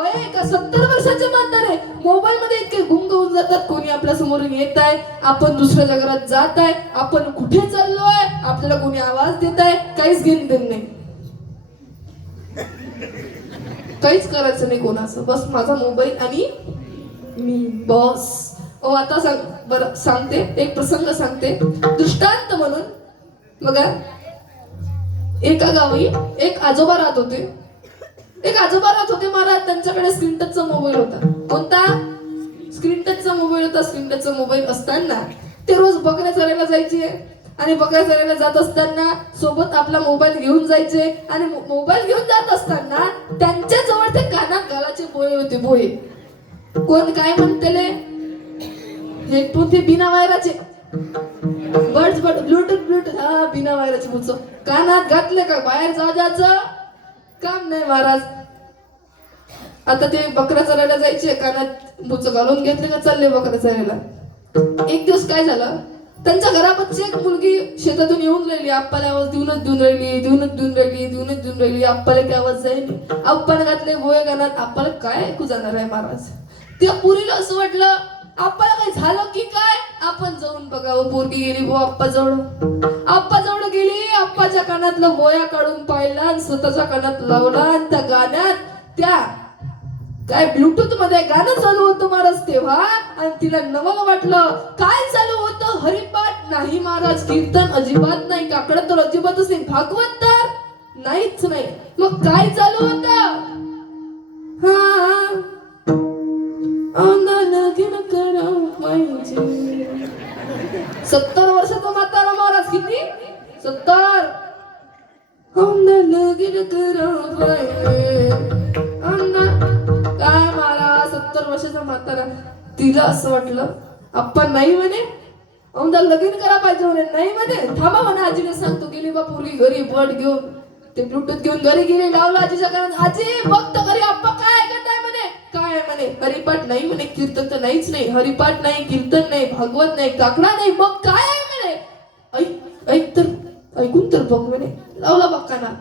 आहे का 70 वर्षाचे म्हातारे मोबाईल मध्ये इतके गुंग होऊन जातात कोणी आपल्या समोर येत आहे आपण दुसऱ्या जगात जात आहे आपण कुठे चाललोय आपल्याला कोणी आवाज देत आहे काहीच घेणं देणं नाही काहीच करायचं नाही कोणाचं बस माझा मोबाईल आणि मी बॉस आता सांगते एक प्रसंग सांगते दृष्टांत म्हणून बघा एका गावी एक आजोबा राहत होते महाराज त्यांच्याकडे स्क्रीन टचचा मोबाईल होता कोणता स्क्रीन टचचा मोबाईल असताना ते रोज बघण्या चरायला जायचे आणि बकऱ्या चरायला जात असताना सोबत आपला मोबाईल घेऊन जायचे आणि मोबाईल घेऊन जात असताना त्यांच्या जवळ ते कानात घालायचे बोये होते, बोये. कोण काय म्हणतेले, हेडफोन ते बिना वायराचे, बड्स ब्लूटूथ हा बिना वायराचे बुच कानात घातले का बाहेर जायचं काम नाही महाराज. आता ते बकऱ्या चरायला जायचे, कानात बुच घालून घेतले का चालले बकऱ्या चरायला. एक दिवस काय झालं, त्यांच्या घरापाशी एक मुलगी शेतातून येऊन राहिली, आप्पाला आवाज देऊन राहिली. आप्पाला काय आवाज जाईल, आप्पाने घातले बोये कानात. आप्पाला काय ऐकू जाणार आहे महाराज. त्या पुरीला असं वाटलं आप्पाला काही झालं की काय, आपण जाऊन बघावं. पोरगी गेली बो आप्पा जवळ गेली, आप्पाच्या कानातलं बोया काढून पाहिला आणि स्वतःच्या कानात लावला आणि त्या गाण्यात त्या काय ब्लूटूथ मध्ये गाणं चालू होतं महाराज तेव्हा. आणि तिला नवल वाटलं, काय चालू होतं, हरिपाठ नाही महाराज, कीर्तन अजिबात नाही, काकडं तर अजिबातच नाही, भागवत तर नाहीच नाही. मग काय चालू होतं, हा लगीन करावं पाहिजे. 70 वर्षाचा म्हातारा महाराज, किती 70, लगीन करावं पाहिजे. काय महाराज 70 वर्षाचा म्हातारा. तिला असं वाटलं आप्पा नाही म्हणे, औंदा लगीन करा पाहिजे म्हणे, नाही म्हणे, थांबा म्हणे आजीने सांगतो. गेली बा पोरगी घरी, बट घेऊन ते ब्लूटूथ घेऊन घरी गेली, लावलं आजीच्या कानात. आजी बघतो घरी आप्पा काय ऐकत आहे म्हणे. काय म्हणे, हरिपाठ नाही म्हणे, कीर्तन तर नाहीच नाही, हरिपाठ नाही, कीर्तन नाही, भागवत नाही, काकडा नाही, मग काय आहे म्हणे. ऐक तर, ऐकून तर बघ म्हणे. लावला बघ कानात,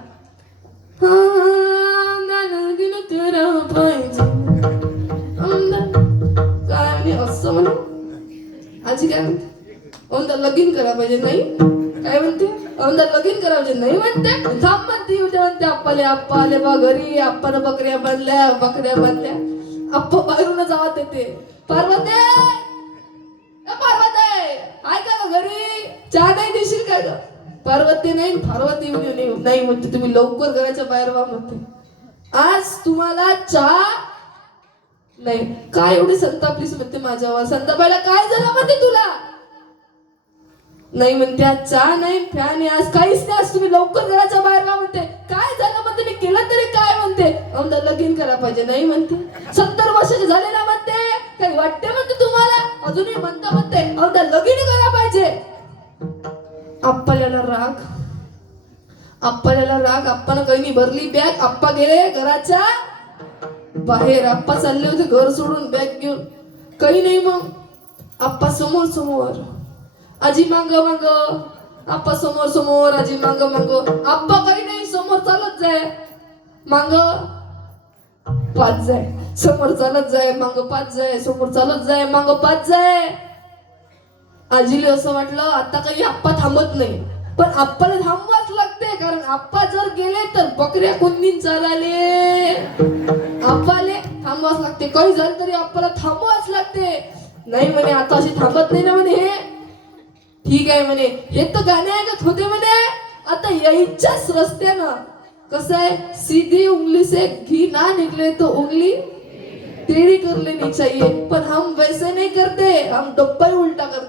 काय म्हणे असं म्हणे. आजी काय म्हणते, औंदा लगीन करा पाहिजे, नाही काय म्हणते, औंदा लगीन करा पाहिजे, नाही म्हणते. थांब म्हणते, उद्या म्हणते आप्पा आले बा घरी, आप्पानं बकऱ्या बांधल्या. आप्पा बाहेरून जावत येते, पार्वती हाय का घरी, चहा नाही देशील काय ग. पार्वती नाही म्हणते, तुम्ही लवकर घराच्या बाहेर व्हा म्हणते, आज तुम्हाला चहा नाही. काय एवढी संतापलीस म्हणते माझ्यावर, संतापायला काय झालं म्हणते तुला. नाही म्हणते, आज चहा नाही, फॅन आहे, आज काहीच नाही, आज तुम्ही लवकर घराच्या बाहेर व्हा म्हणते. काय झालं म्हणते, मी केलं तरी काय म्हणते, औंदा लगीन करा पाहिजे, नाही म्हणते. 70 वर्षाचे झाले ना म्हणते, काही वाटते म्हणते तुम्हाला, अजूनही म्हणते औंदा लगीन करा पाहिजे. आप्पाल्याला राग, आप्पानं काही नाही भरली बॅग. आप्पा गेले घराच्या बाहेर, आप्पा चालले होते घर सोडून बॅग घेऊन. काही नाही, मग आप्पा समोर, आजी मांग, आप्पा समोर, आजी मांग. आप्पा काही नाही, समोर चालत जाय, मांग पाच जाय, समोर चालत जाय, मांग पाच जाय, समोर चालत जाय, मांग पाच जाय. आजीला असं वाटलं आता काही आप्पा थांबत नाही, पण आप्पाला थांबवाच लागते, कारण आप्पा जर गेले तर बकऱ्या कोणीन चालले. आप्पाले थांबवाच लागते, काही झालं तरी आप्पाला थांबवाच लागते. नाही म्हणे, आता अशी थांबत नाही ना म्हणे. हे ठीक आहे म्हणे, हे तर गाणे ऐकत होते म्हणे, आता यायच्याच रस्त्यानं कसं आहे, सीधी उंगली से घी ना निकले तो उंगली टेढ़ी कर लेनी चाहिए, पर हम वैसे नहीं करते, हम डब्बा ही उल्टा कर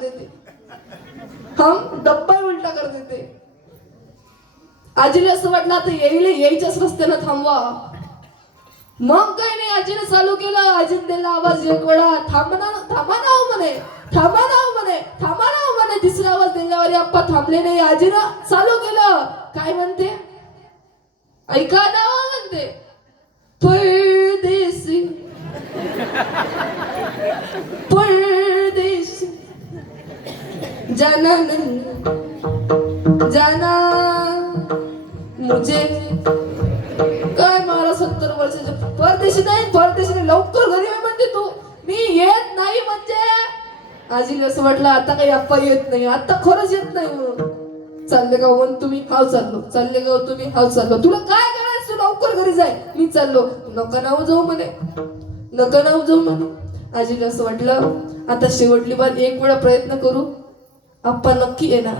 देते. आजीला असं वाटलं आता यायच्याच रस्त्यानं थांबवा. मग काही नाही, आजीने चालू केलं. आजीने दिला आवाज एक वेळा, थांबा ना म्हणे. तिसरा आवाज दिल्यावर आप्पा थांबले नाही. आजीनं चालू केलं, काय म्हणते ऐका ना म्हणते, परदेसी जाना मुझे. काय मला 70 वर्षाचे परदेशी नाही, लवकर घरी आहे म्हणते तू, मी येत नाही म्हणजे. आजीला असं वाटलं आता काही आप्पा येत नाही, आता खरंच येत नाही म्हणून. चालले गाव म्हण तुम्ही, हाव चाललो, चालले गाव तुम्ही, हाव चाललो. तुला काय करायचं, तू लवकर घरी जाय, मी चाललो. नका नाव जाऊ म्हणे. आजीला असं वाटलं आता शेवटली बार एक वेळा प्रयत्न करू, आप्पा नक्की येणार.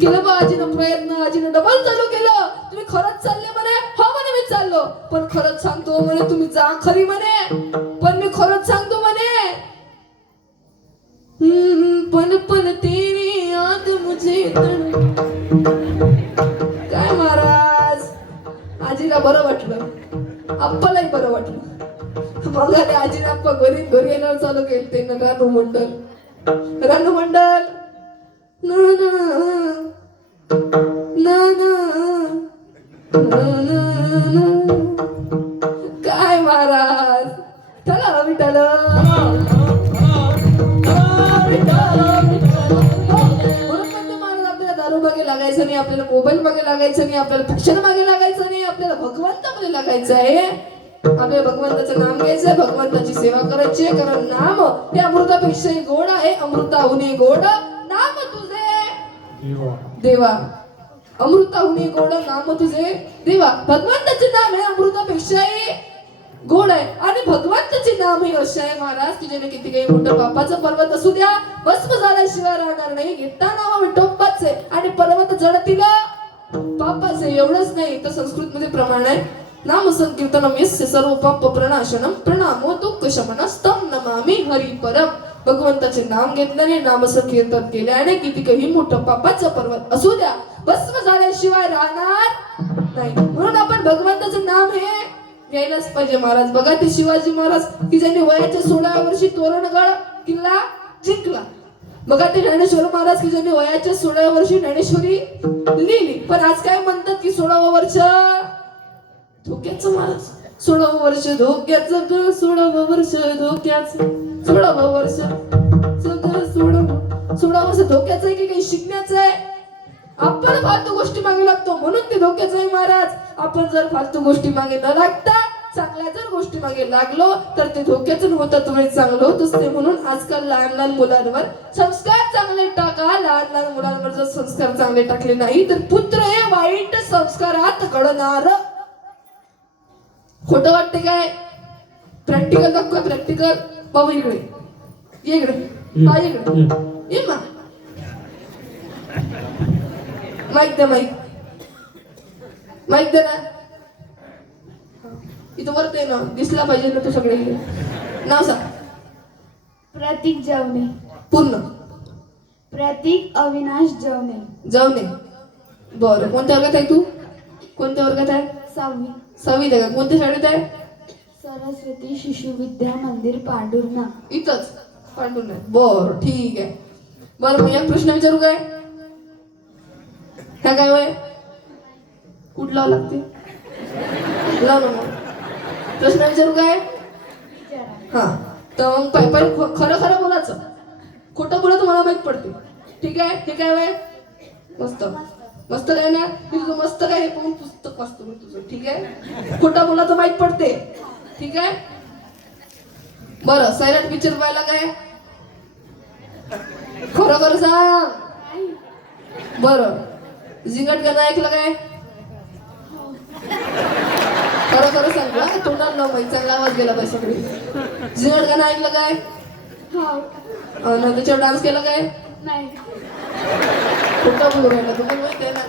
केलं बा आजीनं प्रयत्न, आजीनं डबल चालू केलं. तुम्ही खरंच चालले म्हणे, हो म्हणे मी चाललो, पण खरंच सांगतो म्हणे, तुम्ही जा खरी म्हणे, पण मी खरंच सांगतो म्हणे. पण तेरी याद मुझे काय महाराज, आजीला बरं वाटलं, आप्पालाही बरं वाटलं. मग आणि आजीने आप्पा घरी घरी येणार चालू केलं ते ना रानू मंडल ना ना ना ना ना ना. काय महाराज, चला विठाल. आपल्याला दारू मागे लागायचं नाही, आपल्याला मोबाईल मागे लागायचं नाही, आपल्याला फॅशन मागे लागायचं नाही, आपल्याला भगवंतामध्ये लागायचं आहे. आपल्याला भगवंताचं नाम घ्यायचंय, भगवंताची सेवा करायची, कारण नाम हे अमृतापेक्षाही गोड आहे. अमृताहुनी गोड नाम तुझे देवा, अमृताहुनी गोड नाम तुझे देवा. भगवंताचे नाम हे अमृतापेक्षाही गोड आहे आणि भगवंताचे नाम हे असे आहे महाराज की ज्याने किती काही मोठं पापाचं पर्वत असू द्या भस्म झाल्याशिवाय राहणार नाही. घेता नाव विठोबाचे आणि पर्वत जडतील पापाचे. एवढंच नाही तर संस्कृत मध्ये प्रमाण आहे, नाम संकीर्तनम यस्य सर्व पाप प्रणाशनम प्रणामो दुःख शमनस्तम नमामि हरि परम. भगवंताचे नाम घेतल्याने नाम संकीर्तन केल्याने किती काही मोठं पापाचं पर्वत असू द्या भस्म झाल्याशिवाय राहणार नाही. म्हणून आपण भगवंताचं नाम हे घ्यायलाच पाहिजे महाराज. बघा ते शिवाजी महाराज की ज्यांनी वयाच्या 16व्या वर्षी तोरणगड किल्ला जिंकला. बघा ते ज्ञानेश्वर महाराज की ज्यांनी वयाच्या 16व्या वर्षी ज्ञानेश्वरी लिहिली. पण आज काय म्हणतात की 16वं वर्ष धोक्याचं महाराज, 16वं वर्ष धोक्याचं ग, 16वं वर्ष धोक्याचं, 16वं वर्ष 16 वर्ष धोक्याचं आहे की काही शिकण्याचं आहे. आपण फालतू गोष्टी मागे लागतो म्हणून ते धोक्याचं आहे महाराज. आपण जर फालतू गोष्टी मागे न लागता चांगल्या जर गोष्टी मागे लागलो तर ते धोक्याचं होतात वेळ चांगलं होत असते. म्हणून आजकाल लहान लहान मुलांवर संस्कार चांगले टाका. लहान लहान मुलांवर जर संस्कार चांगले टाकले नाही तर पुत्र हे वाईट संस्कारात घडणार. खोटं वाटते काय? प्रॅक्टिकल दाखवा, प्रॅक्टिकल. बाबू इकडे ये, इकडे हा, इकडे ये मा. माईक दे, माईक माईक दे ना. इथं वरत आहे ना, दिसला पाहिजे ना तू सगळे. नाव सांग. प्रतीक जवणे. पूर्ण. प्रतीक अविनाश जवणे. जवणे. बरं, कोणत्या वर्गात आहे तू? कोणत्या वर्गात आहे? 6वी. 6वीत आहे का? कोणत्या शाळेत आहे? सरस्वती शिशु विद्या मंदिर पांडुर्णा. इथंच पांडून आहे. बरं, ठीक आहे. बरं, मग एक प्रश्न विचारू काय? ह्या काय वय कुठं लावं लागते? लाव ना मग. प्रश्न विचारू काय? हा, तर मग पहिले खरं खरं बोलायचं, खोटं बोला तुम्हाला माहित पडते. ठीक आहे? ठीक आहे वय? मस्त मस्त काय ना, तुझं मस्त काय हे पाहून पुस्तक वाचतो मी तुझं. ठीक आहे? खोटं बोला तर माहित पडते. ठीक आहे? बरं, सैराट पिक्चर पाहिला काय? खरं खरं सांग. बरं, जिंगट गाणं ऐकलं काय? खरं खरं सांग ना, तोंडाला लाव माहिती, चांगला आवाज गेला पाहिजे सगळी. जिंगट गाणं ऐकलं काय? त्याच्यावर डान्स केला काय? नाही. खोटा बोलू राहिला तुम्हाला माहिती आहे ना.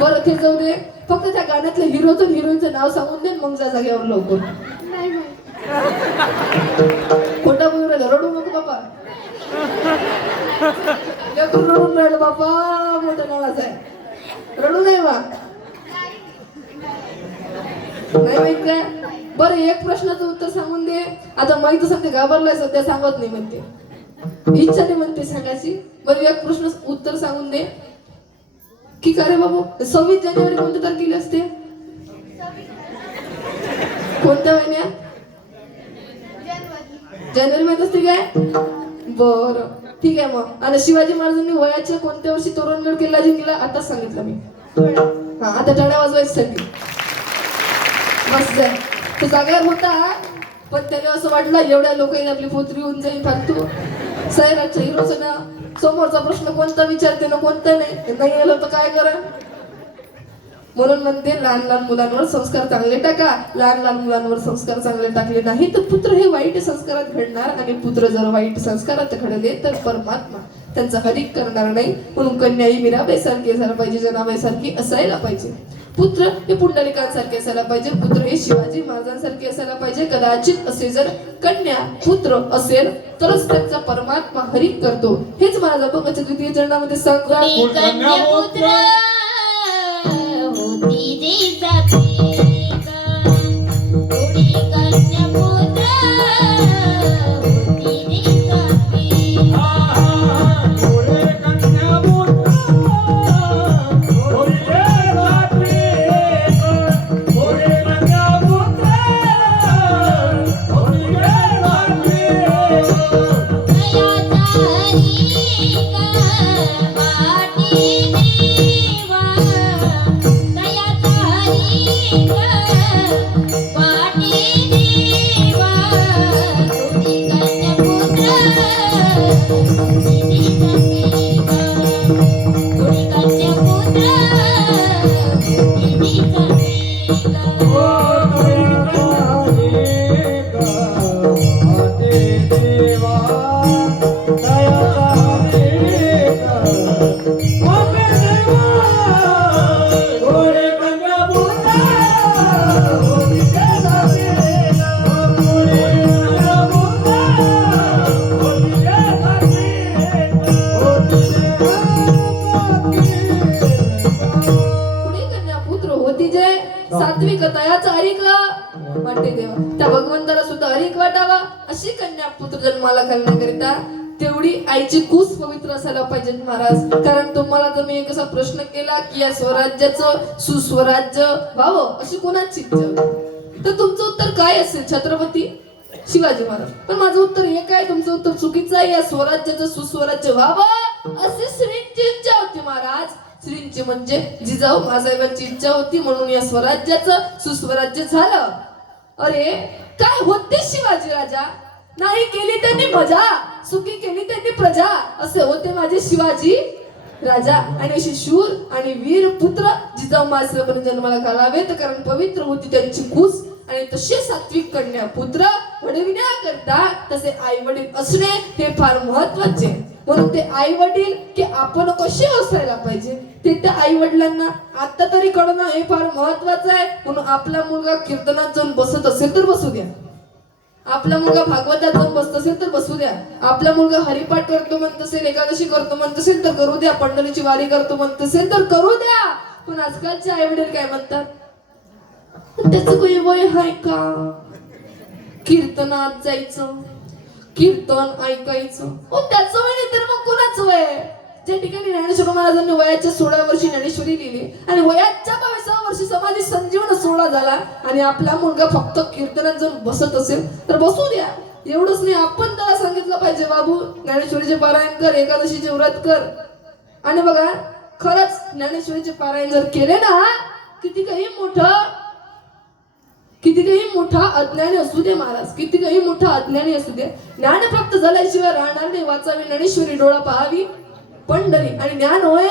बरं, ते जाऊ दे. फक्त त्या गाण्यातल्या हिरोचं हिरोईनचं नाव सांगून दे, मग जा जागेवर लवकर. नाही. खोटा बोलू राहिला, रडू नको बाबा. रडून राहिलं बाबा, मोठं नावाचं आहे. रडू नाही बा. नाही माहित काय? बरं, एक प्रश्नाचं उत्तर सांगून दे. आता माहित सध्या घाबरलाय, सध्या सांगत नाही म्हणते, इच्छा नाही म्हणते सांगायची. बरं, एक प्रश्न उत्तर सांगून दे की का रे बाबू 26 जानेवारी कोणत्या तारखेला असते? कोणत्या महिन्यात? जानेवारी माहित असते काय? बरं, ठीक आहे. मग आता शिवाजी महाराजांनी वयाच्या कोणत्या वर्षी तोरणगड किल्ला जिंकला? आताच सांगितलं मी. हा, आता टाळ्या वाजवायचं साठी बस जाय. तो जागेवर होता पण त्याने असं वाटलं एवढ्या लोकांनी आपली पोत्री होऊन जाईल फालतू. सैराटच्या हिरोचं ना समोरचा प्रश्न कोणता विचारते ना कोणता नाही आलं तर काय करा. म्हणून म्हणते लहान लहान मुलांवर संस्कार चांगले टाका. लहान लहान मुलांवर संस्कार चांगले टाकले नाही तर पुत्र हे वाईट संस्कारात घडणार आणि पुत्र जर वाईट संस्कारात घडले तर परमात्मा त्यांचा हरिक करणार नाही. म्हणून कन्या ही मीराबाईसारखी असायला पाहिजे, जनाबाईसारखी असायला पाहिजे. पुत्र हे पुंडलिकांसारखे असायला पाहिजे. पुत्र हे शिवाजी महाराजांसारखे असायला पाहिजे. कदाचित असे जर कन्या पुत्र असेल तरच त्यांचा परमात्मा हरी करतो. हेच मला अभंगाच्या द्वितीय चरणामध्ये सांगतात. कोणी कन्यापुत्र होती जी जाती ग. कोणी कन्यापुत्र होती जी जाती. सात्विक तयाचा हरिक वाटते देवा. त्या भगवंताला सुद्धा हरिक वाटावा अशी कन्या पुत्र जन्माला घालण्याकरिता तेवढी आईची कूस पवित्र असायला पाहिजे महाराज. कारण तुम्हाला जर मी एक असा प्रश्न केला की या स्वराज्याचं सुस्वराज्य व्हावं अशी कोणाची इच्छा, तर तुमचं उत्तर काय असेल? छत्रपती शिवाजी महाराज. पण माझं उत्तर एक आहे, तुमचं उत्तर चुकीचं आहे. या स्वराज्याचं सुस्वराज्य व्हावं अशी श्रींची इच्छा होती महाराज. श्रींची म्हणजे जिजाऊ मासाहेबांची इच्छा होती, म्हणून या स्वराज्याचं सुस्वराज्य झालं. अरे काय होते शिवाजी राजा, नाही केली त्यांनी मजा, सुखी केली त्यांनी प्रजा, असे होते माझे शिवाजी राजा. आणि अशी शूर आणि वीर पुत्र जिजाऊ मासाहेबांनी जन्माला घालावेत, कारण पवित्र होती त्यांची कूस. आणि तसे सात्विक कन्या पुत्र घडविण्याकरता तसे आई वडील असणे हे फार महत्वाचे. म्हणून ते आई वडील की आपण कसे असायला पाहिजे ते त्या आई वडिलांना आता तरी कळणं हे फार महत्वाचं आहे. म्हणून आपला मुलगा कीर्तनात जाऊन बसत असेल तर बसू द्या, आपला मुलगा भागवतात जाऊन बसत असेल तर बसू द्या, आपला मुलगा हरिपाठ करतो म्हणत असेल, एकादशी करतो म्हणत असेल तर करू द्या, पंढरीची वारी करतो म्हणत असेल तर करू द्या. पण आजकालचे आई वडील काय म्हणतात, त्याचं काही वय आहे का कीर्तनात जायचं, कीर्तन ऐकायचं? त्याचं वय नाही तर मग कोणाचं वय? ज्या ठिकाणी ज्ञानेश्वर महाराजांनी वयाच्या 16 वर्षी ज्ञानेश्वरी लिहिली आणि वयाच्या 22 वर्षी समाधी संजीवन सोहळा झाला आणि आपला मुलगा फक्त कीर्तनात जाऊन बसत असेल तर बसू द्या. एवढंच नाही, आपण त्याला सांगितलं पाहिजे, बाबू ज्ञानेश्वरीचे पारायण कर, एकादशीचे व्रत कर. आणि बघा खरंच ज्ञानेश्वरीचे पारायण जर केले ना, किती काही मोठा अज्ञानी असू दे महाराज, किती काही मोठा अज्ञानी असू दे, ज्ञान प्राप्त झाल्याशिवाय राहणार नाही. वाचावी ज्ञानेश्वरी, डोळा पाहावी पंढरी, आणि ज्ञान होय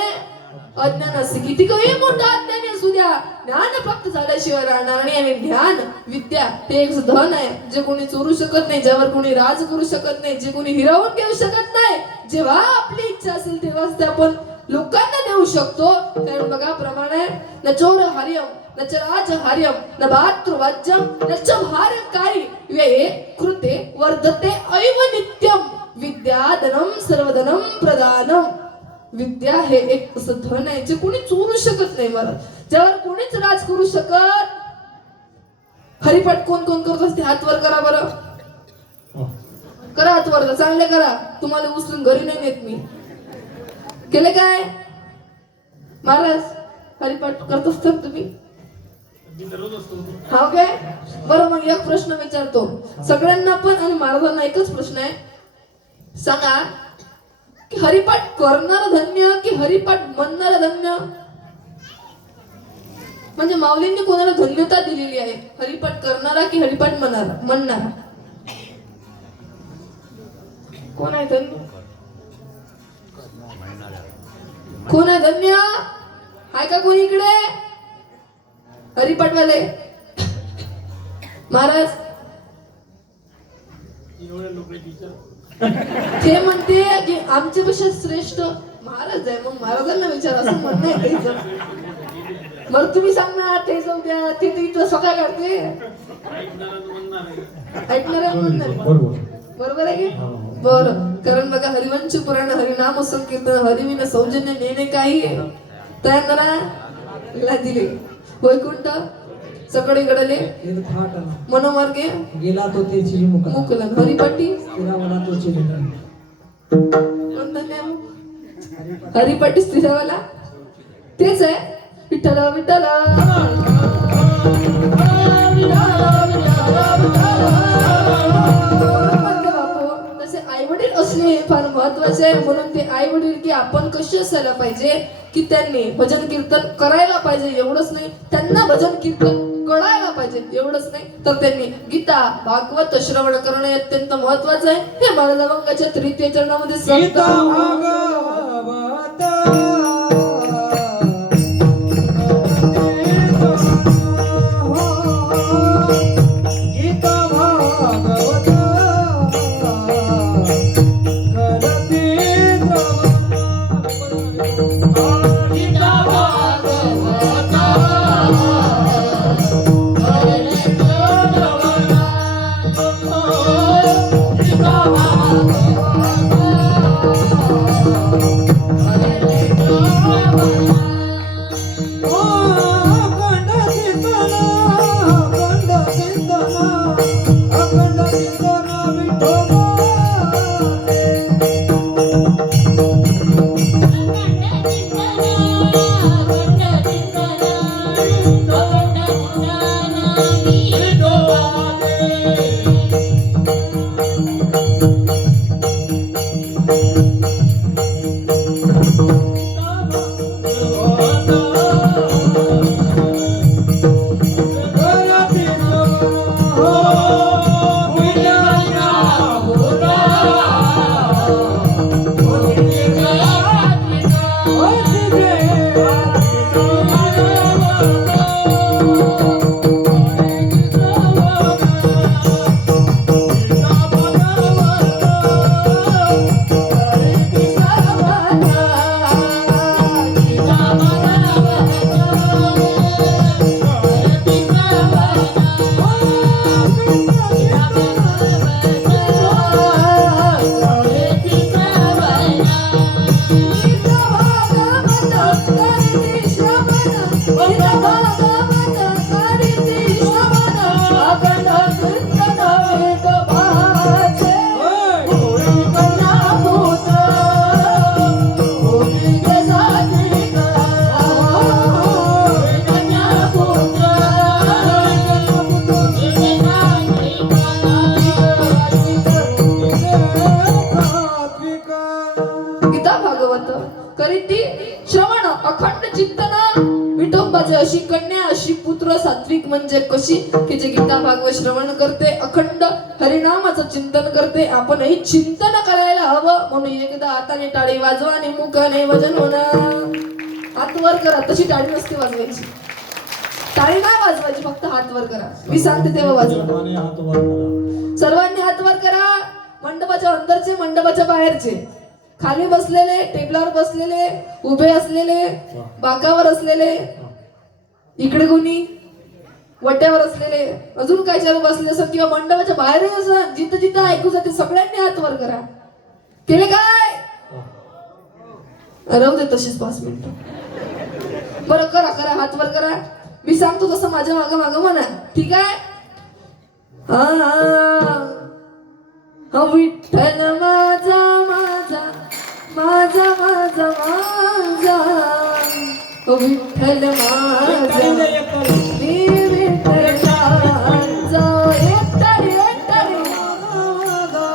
अज्ञान असते. किती काही मोठा अज्ञानी असू द्या, ज्ञान प्राप्त झाल्याशिवाय राहणार नाही. आणि ज्ञान विद्या ते एक धन आहे, जे कोणी चोरू शकत नाही, ज्यावर कोणी राज करू शकत नाही, जे कोणी हिरावून घेऊ शकत नाही. जेव्हा आपली इच्छा असेल तेव्हाच ते आपण लोकांना देऊ शकतो. कारण बघा प्रमाण आहे, न चोर हरियम न च राज हरियम न भातृवाज्यम न च भारकारी व्यये कृते वर्धते ऐव नित्यम विद्याधनम सर्वधनम प्रदानम. विद्या हे एक असं धन आहे जे कोणी चोरू शकत नाही महाराज, ज्यावर कोणीच राज करू शकत. हरिपाठ कोण कोण करत असते? हात वर करा बरं, करा हात वर, चांगले करा. तुम्हाला उचलून घरी नाही नेत मी. केले काय महाराज? हरिपाठ करत असतात तुम्ही? हा काय? बरं, मग एक प्रश्न विचारतो सगळ्यांना पण आणि महाराजांना एकच प्रश्न आहे, सांगा की हरिपाठ करणार धन्य की हरिपाठ म्हणणार धन्य? म्हणजे माऊलींनी कोणाला धन्यता दिलेली आहे, हरिपाठ करणारा की हरिपाठ म्हणणारा? कोण आहे धन्य? कोण आहे धन्य? आहे का कोणी इकडे हरिपाठवाले? महाराज ते म्हणते की आमच्यापेक्षा श्रेष्ठ महाराज आहे, मग महाराजांना विचार असं म्हणणं आहे. बरं तुम्ही सांगणार ते जाऊ द्या, ते इथं सकाळ काढते. ऐकणार आहे म्हणणार आहे? बरोबर बरोबर आहे की बरं. कारण बघा हरिवंश पुराण हरिनाम संकीर्तन हरिविन सौजन्य नेणे काही तयार दिले वैकुंठ सकळे गडले मनोमार्गे गेला तो त्याची मुख मुकलन हरिपट्टी तिरावला तो चिरला कोणता नाम हरिपट्टी स्थिरावाला तेच आहे विठ्ठल विठ्ठल तसे आई वडील असणे हे फार महत्वाचे आहे. म्हणून ते आई वडील की आपण कसे असायला पाहिजे की त्यांनी भजन कीर्तन करायला पाहिजे एवढंच नाही, त्यांना भजन कीर्तन कळायला पाहिजे एवढंच नाही, तर त्यांनी गीता भागवत श्रवण करणं हे अत्यंत महत्वाचं आहे. हे महाराजांच्या तृतीय चरणामध्ये गीता अशी कन्या अशी पुत्र सात्विक म्हणजे कशी की जे गीता भागवत श्रवण करते अखंड हरिनामाचं चिंतन करते. आपणही चिंतन करायला हवं. म्हणून एकदा हाताने टाळी वाजवा आणि मुखाने भजन होणं. हात वर करा. तशी टाळी नसते वाजवायची. टाळी नाही वाजवायची, फक्त हात वर करा. मी सांगते तेव्हा वाजवा. सर्वांनी हात वर करा. मंडपाच्या अंदरचे मंडपाच्या बाहेरचे, खाली बसलेले, टेबलावर बसलेले, उभे असलेले, बाकावर असलेले, इकडे कोणी वट्यावर असलेले, अजून काय चार बसले असं किंवा मंडपाच्या बाहेर असं जिथं जिथं ऐकू जाते सगळ्यांनी हात वर करा. केले काय? राहू दे तशीच 5 मिनिटं. बरं करा करा, हात वर करा. मी सांगतो तसं माझ्या मागं मागं म्हणा. ठीक आहे? हा विठ्ठल माझा माझा माझा माझा माझा विठ्ठल माझा मी विठ्ठलाचा एकटारी एकटारी माझा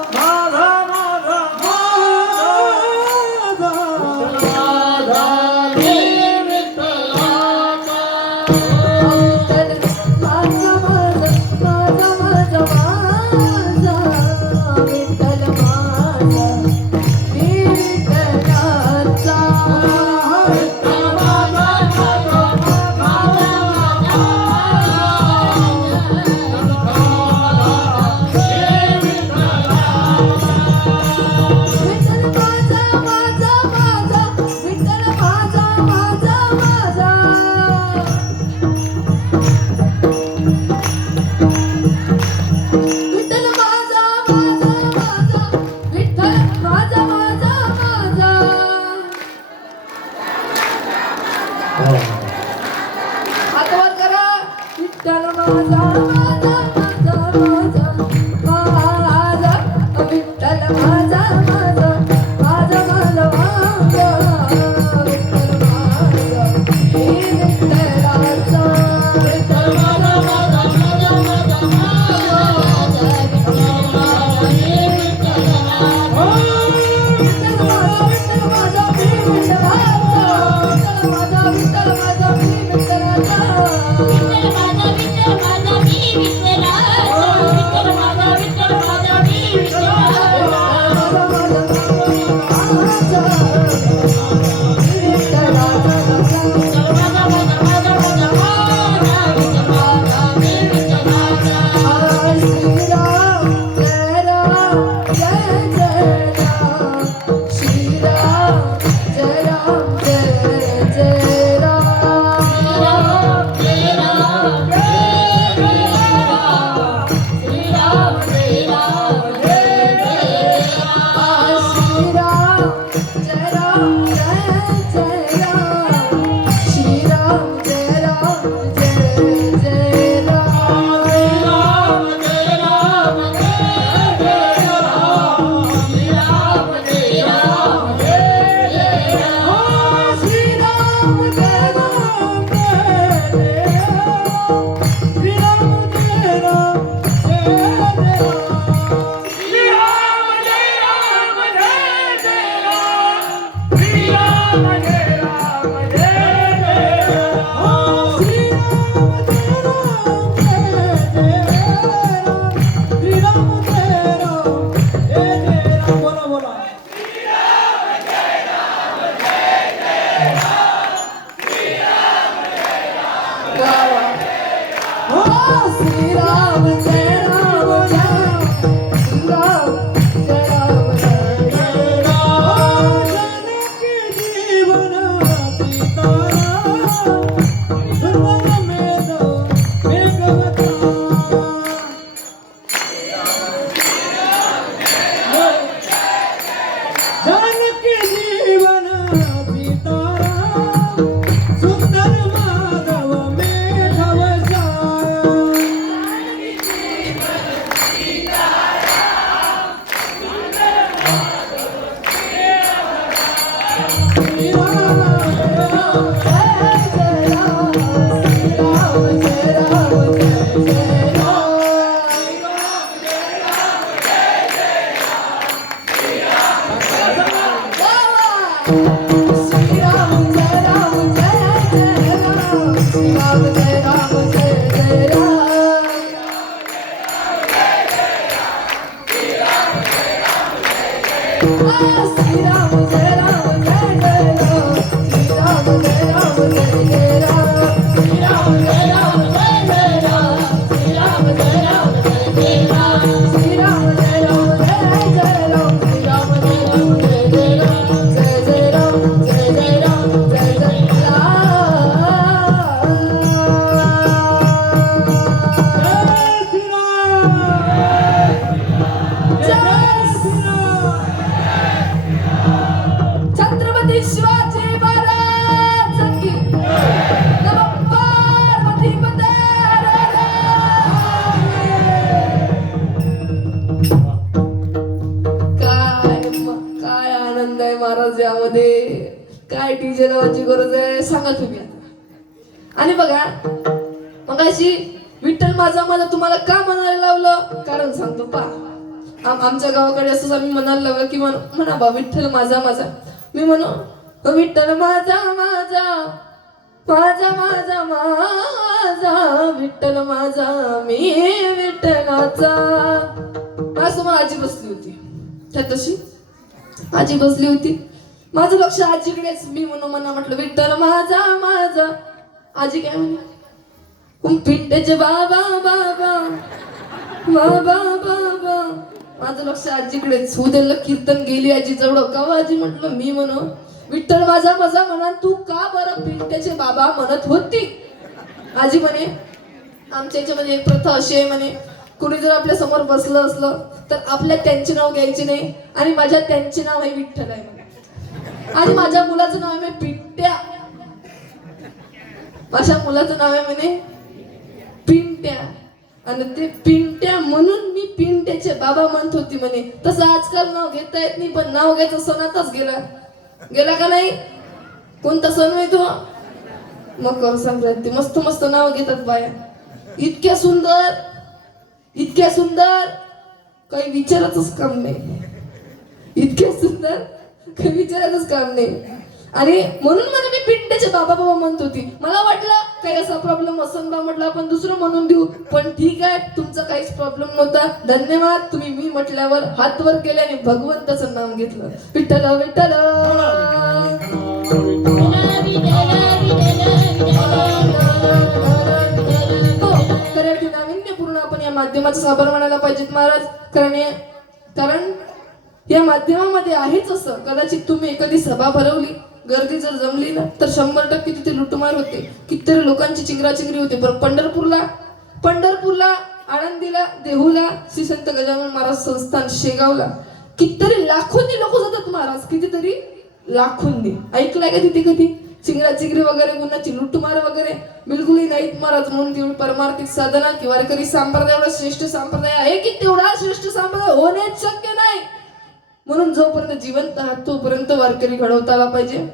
श्रीराम जय राम जय जय राम श्रीराम जय राम जय जय राम श्रीराम जय राम जय जय राम श्रीराम जय राम जय जय राम श्रीराम जय राम जय जय राम श्रीराम जय राम जय जय राम श्रीराम जय राम जय जय राम श्रीराम जय राम जय जय राम जय जय राम जय जय राम जय जय छत्रपती शिवाजी महाराज की नमः पार्वती पते काय आनंद आहे महाराज यामध्ये काय डीजे लावायची गरज आहे सांगा तुम्ही आता. आणि बघा मग अशी विठ्ठल माझा मला तुम्हाला का म्हणायला लावलं कारण सांगतो पा आमच्या गावाकडे असं आम्ही म्हणायला लावलं की म्हणा बा विठ्ठल माझा माझा मी म्हणू विठ्ठल माझा माझा माझा माझा माझा विठ्ठल माझा मी विठ्ठलाचा असं मला आजी बसली होती त्यात तशी आजी बसली होती माझं लक्ष आजीकडेच मी म्हणून मना म्हटलं विठ्ठल माझा माझा आजी काय म्हणे पिंट्याचे बाबा बाबा बाबा बाबा माझं लक्ष आजीकडेच उद्याला कीर्तन गेली आजी जवळ का आजी म्हटलं मी म्हणून विठ्ठल माझा माझा म्हणा तू का बरं पिंट्याचे बाबा म्हणत होती आजी म्हणे आमच्या याच्यामध्ये एक प्रथा अशी आहे म्हणे कुणी जर आपल्या समोर बसलं असलं तर आपल्या त्यांचे नाव घ्यायचे नाही आणि माझ्या त्यांचे नाव आहे विठ्ठल आहे म्हणे आणि माझ्या मुलाचं नाव आहे पिंट्या माझ्या मुलाचं नाव आहे म्हणे पिंट्या आणि ते पिंट्या म्हणून मी पिंट्याचे बाबा म्हणत होती म्हणे तसं आजकाल नाव घेता येत नाही पण नाव घ्यायचं सणातच गेला का नाही कोणता सण आहे तो मकर संक्रांती मस्त मस्त नाव घेतात बाया इतक्या सुंदर काही विचारायचंच काम नाही इतक्या सुंदर काही विचारायचंच काम नाही आणि म्हणून मला मी पिंट्याचे बाबा बाबा म्हणत होती मला वाटलं काही असा प्रॉब्लेम असन बा म्हटलं आपण दुसरं म्हणून देऊ पण ठीक आहे तुमचा काहीच प्रॉब्लेम नव्हता धन्यवाद तुम्ही मी म्हटल्यावर हात वर केले आणि भगवंताचं नाम घेतलं विठ्ठल विठ्ठल नाविन्यपूर्ण आपण या माध्यमाचा आभार मानायला पाहिजेत महाराज कारण या माध्यमामध्ये आहेच असं कदाचित तुम्ही एखादी सभा भरवली गर्दी जर जमली ना तर 100% तिथे लुटमार होते कितीतरी लोकांची चिंगराचिंगरी होते पण पंढरपूरला आळंदीला देहूला श्री संत गजानन महाराज संस्थान शेगावला कितीतरी लाखोंनी लोक जातात महाराज कितीतरी लाखोंनी ऐकलंय का तिथे कधी चिंगराचिंगरी वगैरे गुन्हाची लुटमार वगैरे बिलकुलही नाहीत महाराज म्हणून तेवढी परमार्थिक साधना की वारकरी संप्रदाय एवढा श्रेष्ठ संप्रदाय आहे की तेवढा श्रेष्ठ संप्रदाय होणेच शक्य नाही म्हणून जोपर्यंत जिवंत आहात तोपर्यंत वारकरी घडवता आला पाहिजे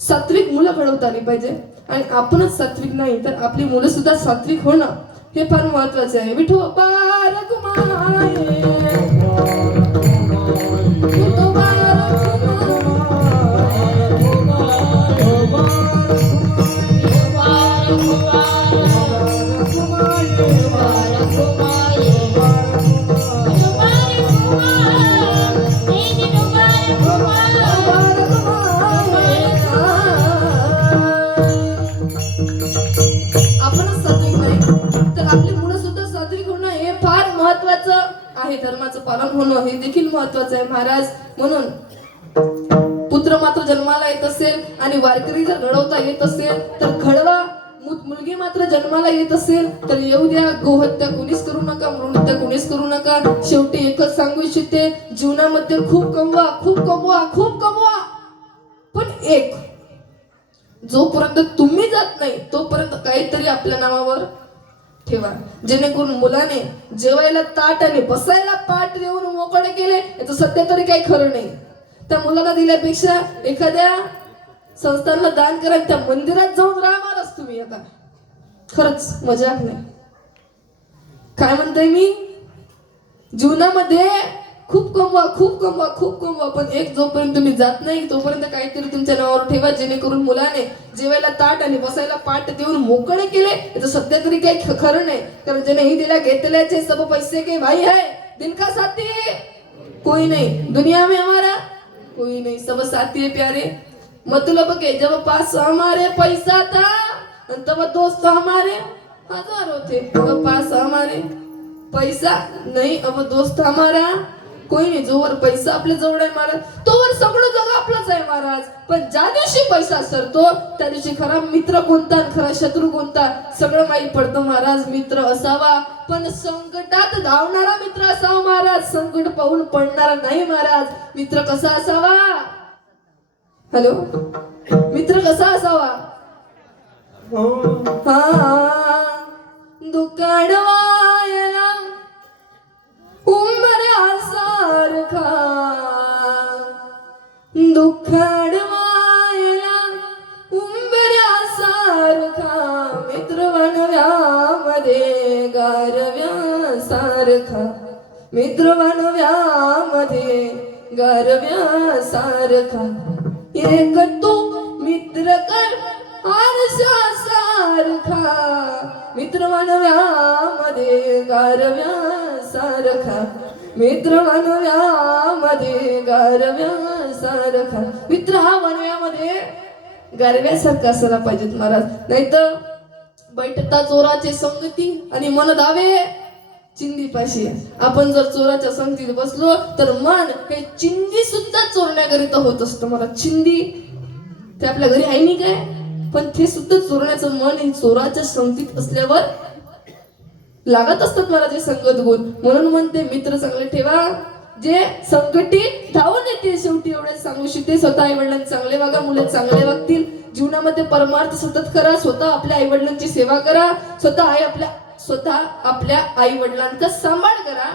सात्विक मुलं घडवता आली पाहिजे आणि आपणच सात्विक नाही तर आपली मुलं सुद्धा सात्विक होणं हे फार महत्वाचे आहे विठोबा रखुमाई विठोबा आपणच सात्विक नाही तर आपली मुलं सुद्धा सात्विक होणं हे फार महत्वाचं आहे धर्माचं पालन होणं हे देखील महत्वाचं आहे महाराज म्हणून पुत्र मात्र जन्माला येत असेल आणि वारकरी जर घडवता येत असेल तर घडवा मुलगी मात्र जन्माला येत असेल तर येऊ द्या गोहत्या कोणीच करू नका मृणहत्या कोणीच करू नका शेवटी एकच सांगू इच्छिते जीवनामध्ये खूप कमवा पण एक जोपर्यंत तुम्ही जात नाही तोपर्यंत काहीतरी आपल्या नावावर ठेवा जेणेकरून मुलाने जेवायला ताट आणि बसायला पाठ देऊन मोकळे केले याचं सध्या तरी काही खरं नाही त्या मुलाला दिल्यापेक्षा एखाद्या संस्थांना दान करा त्या मंदिरात जाऊन राहणारच तुम्ही आता खरंच मजाक नाही काय म्हणताय मी जीवनामध्ये खूप कमवा खूप कमवा खूप कमवा, पण एक जोपर्यंत तुम्ही जात नाही तोपर्यंत काहीतरी तुमच्या नावावर ठेवा, जेणेकरून मुलाने जेवायला ताट आणि बसायला पाट देऊन मोकळे केले. याचं सध्या तरी काही खरं नाही, कारण ज्याने ही दिला घेतल्याचे सब पैसे के भाई है, दिन का साथी कोई नहीं, दुनिया में हमारा कोई नहीं, सब साथी है प्यारे. मतलब के जब पास हमारे पैसा था तब दोस्त हमारे हजारों थे, तब पास हमारे पैसा नहीं, अब दोस्त हमारा कोई नाही. जोवर पैसा आपल्या जवळ आहे महाराज तोवर सगळं जग आपलंच आहे महाराज. पण ज्या दिवशी पैसा सरतो त्या दिवशी खरा मित्र कोणता आणि खरा शत्रू कोणता सगळं माहीत पडतं महाराज. मित्र असावा पण संकटात धावणारा मित्र असावा महाराज, संकट पाहून पडणारा नाही महाराज. मित्र कसा असावा? हॅलो, मित्र कसा असावा? हा, दुकानवायला उंबऱ्यासारखा, दुःखाडवायला उंबऱ्यासारखा, मित्र वनव्यामध्ये गारव्यासारखा, मित्र वनव्यामध्ये गारव्यासारखा, एक तू मित्र कर आरशासारखा, मित्र वनव्यामध्ये गारव्यासारखा, मित्र वनव्यामध्ये गारव्यासारखा. मित्र हा वनव्यामध्ये गारव्यासारखा असला पाहिजेत महाराज, नाहीतर बैठता चोराचे संगती आणि मन धावे चिंधीपाशी. आपण जर चोराच्या संगतीत बसलो तर मन हे चिंधी सुद्धा चोरण्याकरिता होत असतं महाराज. चिंधी ते आपल्या घरी आहे नाही काय, पण ते सुद्धा चोरण्याचं मन हे चोराच्या संगतीत असल्यावर लागत असतात महाराज हे संगत गुण. म्हणून म्हणते मित्र चांगले ठेवा जे संकटी धावून येते. शेवटी एवढेच सांगू शकते, स्वतः आई वडिलांनी चांगले वागा, मुले चांगले वागतील. जीवनामध्ये परमार्थ सतत करा, स्वतः आपल्या आई वडिलांची सेवा करा, स्वतः आपल्या आई वडिलांचा सांभाळ करा,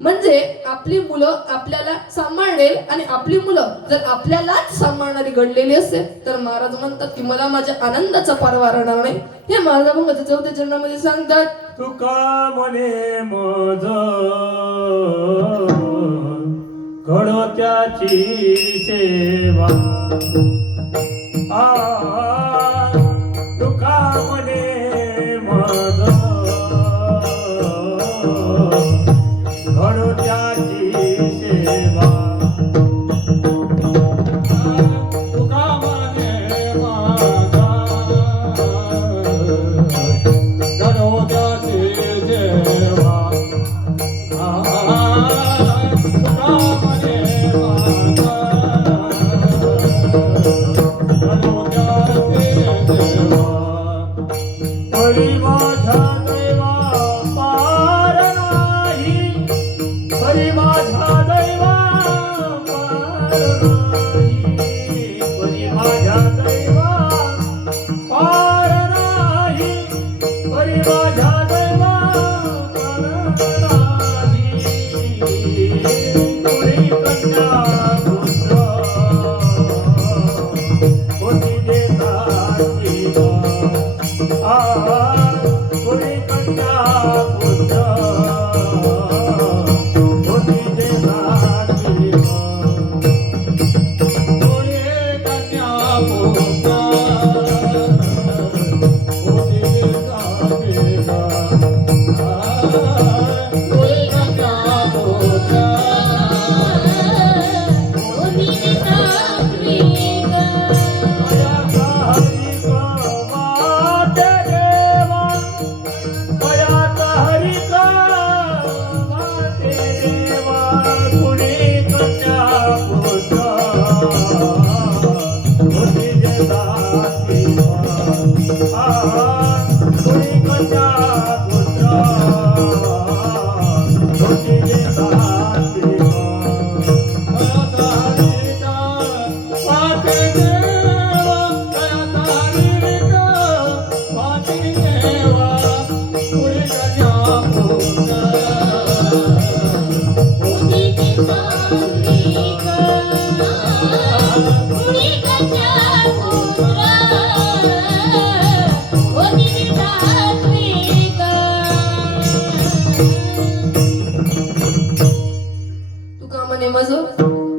म्हणजे आपली मुलं आपल्याला सांभाळेल. आणि आपली मुलं जर आपल्यालाच सांभाळणारी घडलेली असेल तर महाराज म्हणतात की मला माझ्या आनंदाचा पारवा राहणार नाही. हे महाराज मग 4थ्या चरणामध्ये सांगतात, तुका मने मज घडो त्याची सेवा, तुका मने मज घडो त्याची सेवा, तुका मने मज घडो त्याची सेवा, तुका मने मज घडो त्याची सेवा. हरी माझ्या देवा पार नाही, हरी माझ्या देवा पार नाही, हरी माझ्या देवा पार नाही, हरी माझ्या देवा पार नाही. कोणी कन्या पुत्र कोणी देताची कोणी कन्या पुत्र कोणी म्हणे माझं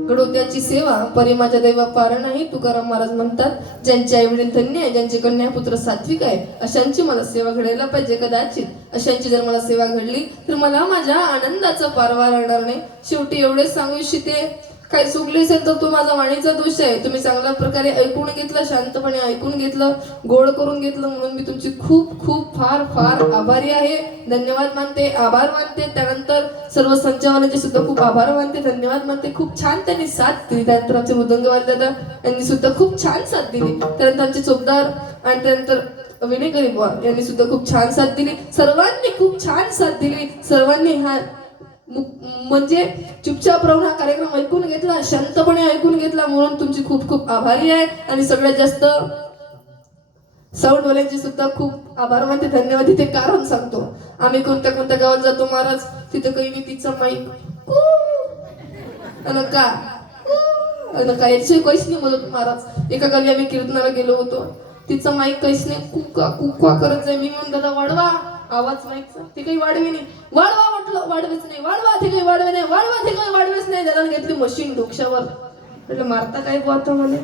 घडोत्याची सेवा परी माझ्या दैवा पार नाही. तुकाराम महाराज म्हणतात ज्यांचे आईवडील धन्य आहे, ज्यांचे कन्या पुत्र सात्विक आहे, अशांची मला सेवा घडायला पाहिजे. कदाचित अशांची जर मला सेवा घडली तर मला माझ्या आनंदाचा पारवा राहणार नाही. शेवटी एवढेच सांगू इच्छिते, काही चुकले असेल तर तो माझा वाणीचा दोष आहे. तुम्ही चांगल्या प्रकारे ऐकून घेतलं, शांतपणे ऐकून घेतलं, गोड करून घेतलं, म्हणून मी तुमची खूप खूप फार फार आभारी आहे. धन्यवाद मानते, आभार मानते. त्यानंतर सर्व संचालकांचे सुद्धा खूप आभार मानते, धन्यवाद मानते. खूप छान त्यांनी साथ दिली. त्यानंतर आमचे मृदंगवाले दादा यांनी सुद्धा खूप छान साथ दिली. त्यानंतर आमचे चोपदार आणि त्यानंतर विनय गरीबवा यांनी सुद्धा खूप छान साथ दिली. सर्वांनी खूप छान साथ दिली. सर्वांनी हा म्हणजे चुपचाप राहून हा कार्यक्रम ऐकून घेतला, शांतपणे ऐकून घेतला, म्हणून तुमची खूप खूप आभारी आहे. आणि सगळ्यात जास्त साऊंडवाल्यांचे सुद्धा खूप आभार मानते, धन्यवाद. तिथे कारण सांगतो, आम्ही कोणत्या कोणत्या गावात जातो महाराज, तिथे काही मी तिचा माईक याचे काहीच नाही बोलत महाराज. एका गावी आम्ही कीर्तनाला गेलो होतो, तिचा माईक काहीच नाही, कुका कुका करत जाय. मी म्हणून दादा वाढवा आवाज माईकचा, ते काही वाढवे नाही. वाढवा म्हटलं, वाढवेच नाही. वाढवा, ते काही वाढवे नाही. वाढवा, ते काही वाढवेच नाही. दादा घेतली मशीन डोक्यावर. म्हटलं मारता काय बोलतो म्हणे.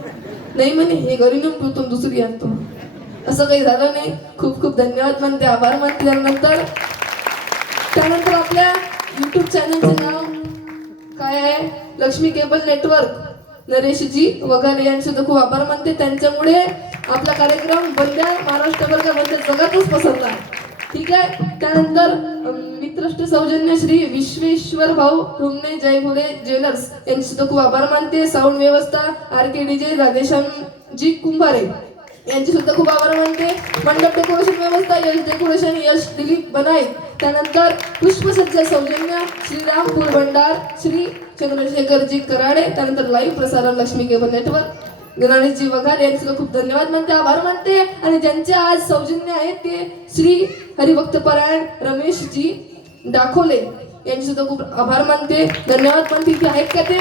नाही म्हणे, हे घरी नेऊन पिवतो दुसरी आणतो. असं काही झालं नाही. खूप खूप धन्यवाद मानते, आभार मानते. त्यानंतर आपल्या युट्यूब चॅनलचे नाव काय आहे, लक्ष्मी केबल नेटवर्क. नरेशजी वघारे यांचे सुद्धा खूप आभार मानते. त्यांच्यामुळे आपला कार्यक्रम बंद्या महाराष्ट्रभर का बंद्या जगातच पसरला. ठीक आहे. त्यानंतर मित्रष्ट सौजन्य श्री विश्वेश्वर भाऊ रुमने जय भोले ज्वेलर्स यांचे सुद्धा खूप आभार मानते. साऊंड व्यवस्था RK DJ राधेश्यामजी कुंभारे यांची सुद्धा खूप आभार मानते. मंडप डेकोरेशन व्यवस्था यश डेकोरेशन यश दिलीप बनाई. त्यानंतर पुष्पसज्जा सौजन्य श्रीरामपूर भंडार श्री चंद्रशेखरजी कराडे. त्यानंतर लाईव्ह प्रसारण लक्ष्मी केबल नेटवर्क गणेशजी वघार यांचे सुद्धा खूप धन्यवाद मानते, आभार मानते. आणि ज्यांचे आज सौजन्य आहेत ते श्री हरिभक्त परायण रमेशजी दाखोले यांचे सुद्धा खूप आभार मानते, धन्यवाद मानते. इथे आहेत का ते,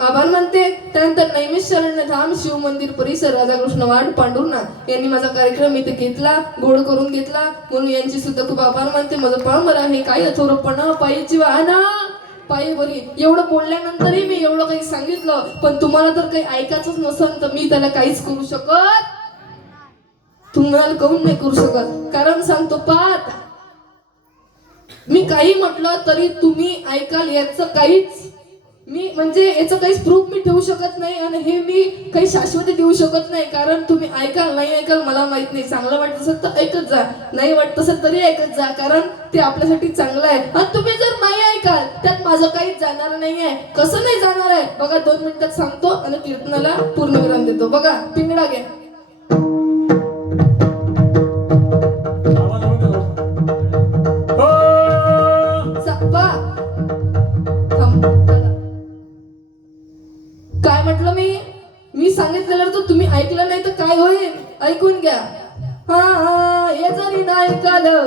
आभार मानते. त्यानंतर नैमिषारण्य धाम शिव मंदिर परिसर राधाकृष्ण वाड पांडुर्णा यांनी माझा कार्यक्रम इथे घेतला, गोड करून घेतला, म्हणून यांची सुद्धा खूप आभार मानते. माझं पामर आहे काय अथोरपणा पायीची वाहना पायी बरी. एवढं बोलल्यानंतरही मी एवढं काही सांगितलं, पण तुम्हाला जर काही ऐकायचंच नसेल तर मी त्याला काहीच करू शकत. तुम्हाला काहून नाही करू शकत, कारण सांगतो पाहत, मी काही म्हटलं तरी तुम्ही ऐकाल याचं काहीच मी म्हणजे याचं काहीच प्रूफ मी ठेवू शकत नाही. आणि हे मी काही शाश्वती देऊ शकत नाही, कारण तुम्ही ऐकाल नाही ऐकाल मला माहित नाही. चांगलं वाटत असेल तर ऐकत जा, नाही वाटत असेल तरी ऐकत जा, कारण ते आपल्यासाठी चांगलं आहे. आणि तुम्ही जर नाही ऐकाल त्यात माझं काहीच जाणार नाही आहे. कसं नाही जाणार आहे बघा, 2 मिनिटात सांगतो आणि कीर्तनाला पूर्णविराम देतो. बघा पिंगळा घ्या. काय म्हटलं मी सांगितलेलं तर तुम्ही ऐकलं नाही तर काय होईल, ऐकून घ्या. हा हे जरी नाही ऐकलं,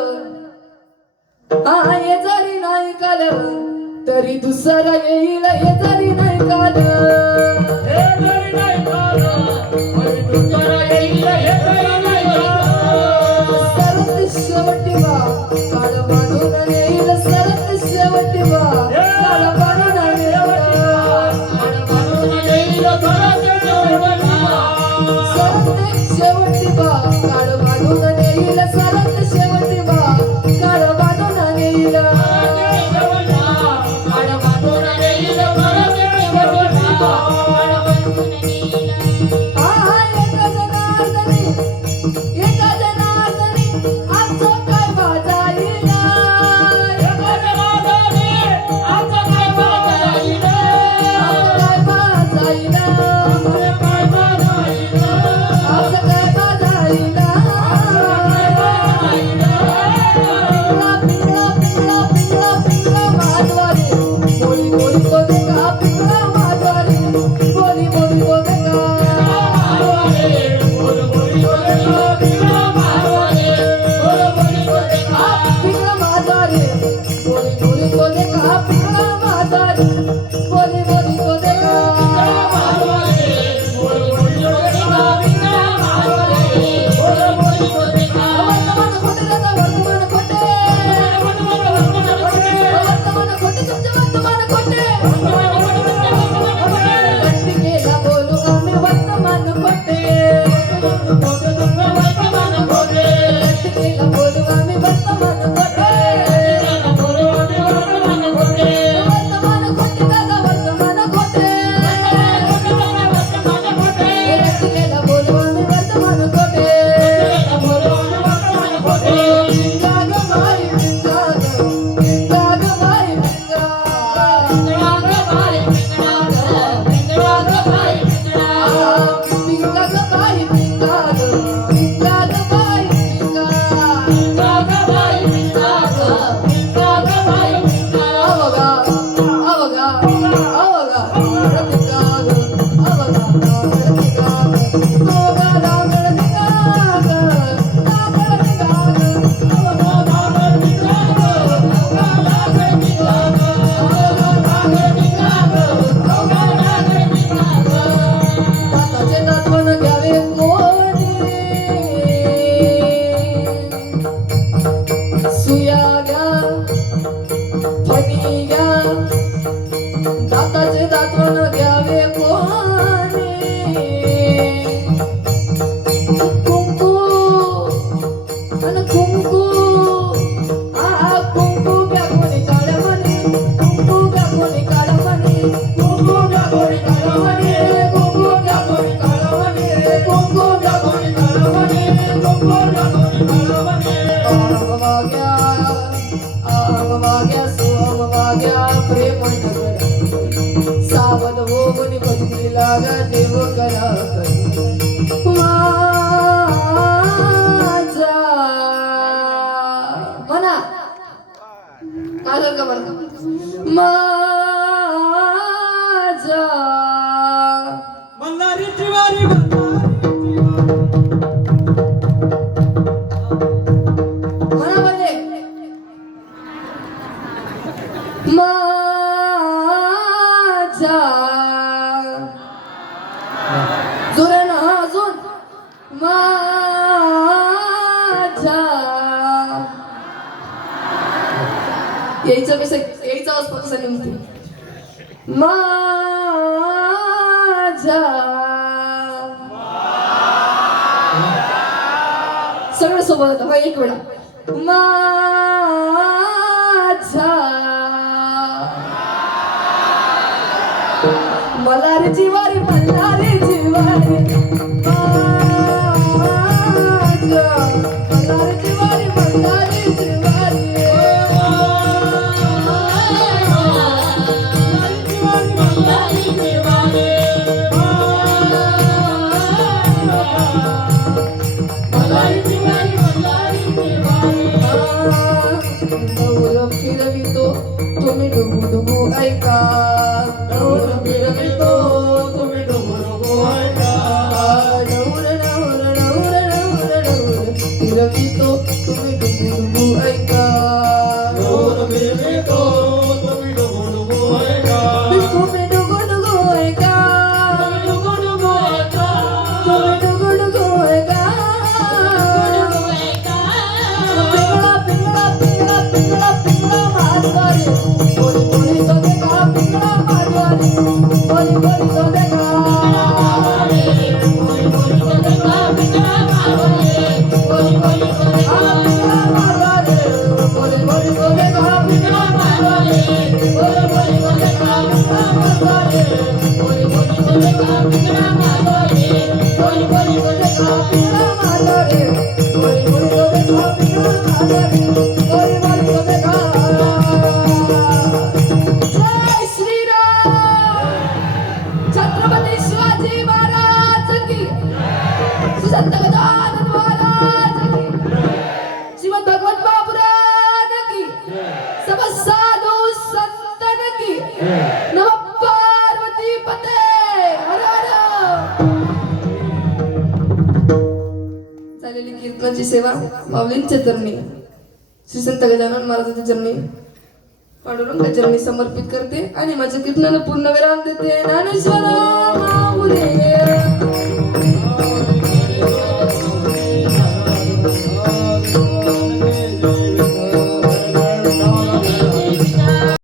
हा हे जरी नाही ऐकलं तरी दुसरं येईल. हे जरी नाही ऐकलं, हे जरी नाही ऐकलं तरी दुसरं येईल. हे जरी नाही ऐकलं सरत शेवटी बा काळ बांधून येईल. सरत शेवटी बा काळ बांधून येईल. शेवटी बा काळ बांधून येईल. सरत शेवटी बा काळ बांधून येईल. एका जनार्दनी आमचं काय बाजाईला. एका जनार्दनी आमचं काय बाजाईला. काय बाजाईला. काय बाजाईला. आमचं काय बाजाईला. पिंगळा पिंगळा पिंगळा पिंगळा माधवारी बोली बोली बोले का. पिंगळा माधवारी बोली बोली बोले का. पिंगळा माधवारी बोली बोली बोले का. पिंगळा माधवारी बोली बोली बोले का. वर्तमान खोटे दादा वर्तमान खोटे. वर्तमान खोटे तुमचे वर्तमान दाताचे दातवण घ्यावे कोणी कुंकू अन कुंकू कुंकू घ्या कोणी काढ म्हणे कुंकू घ्या कोणी काढ म्हणे कुंकू घ्या कोणी काढ म्हणे कुंकू घ्या कोणी काढ म्हणे कुंकू घ्या कोणी काढ म्हणे कुंकू घ्या कोणी काढ म्हणे वाग्या सोम वाग्या प्रेम नगर सावध हो मुनी भक्ती लागा देव करा माझा म्हणा माझं का म्हणा माझा मल्हारीची वारी म्हणा म्हणजे माझा जोरानं हा अजून माझा यायचं कसं यायचं असं कसं निघते माझा सगळं सोबत होतं एक वेळा माझा मल्हारीची वारी मल्हारीची वारी माझा मल्हारीची वारी मल्हारीची वारी डौर फिरवितो तुम्ही डुगू डुगू ऐका डौर फिरवितो तुम्ही डुगू डुगू ऐका डौर डौर डौर डौर डौर फिरवितो तुम्ही डुगू डुगू ऐका डौर फिरवितो तुम्ही डुगू डुगू ऐका तुम्ही डुगू डुगू ऐका डुगू डुगू ऐका तुम्ही डुगू डुगू ऐका पिंगळा पिंगळा पिंगळा पिंगळा पिंगळा मारवारी बोली बोली तो देखा पिंगळा मारवारी बोली बोली तो देखा बोली बोली तो देखा पिंगळा मारवारी बोली बोली तो देखा पिंगळा मारवारी बोली बोली तो देखा पिंगळा मारवारी बोली बोली तो देखा पिंगळा मारवारी बोली बोली तो देखा पिंगळा मारवारी बोली बोली तो देखा पिंगळा मारवारी बोली बोली तो देखा पिंगळा मारवारी बोली बोली तो देखा जय श्रीराम छत्रपती शिवाजी महाराज की सुसंत गजानन महाराज की श्रीमद भगवत महापुराण की सब साधु संतन की नमः पार्वती पते हर हर झालेली कीर्तनाची सेवा माऊलींच्या चरणी श्री संत गजानन महाराजांच्या चरणी पांडुरंगा चरणी समर्पित करते आणि माझ्या कीर्तनाला पूर्ण विराम देते ज्ञानेश्वर माऊली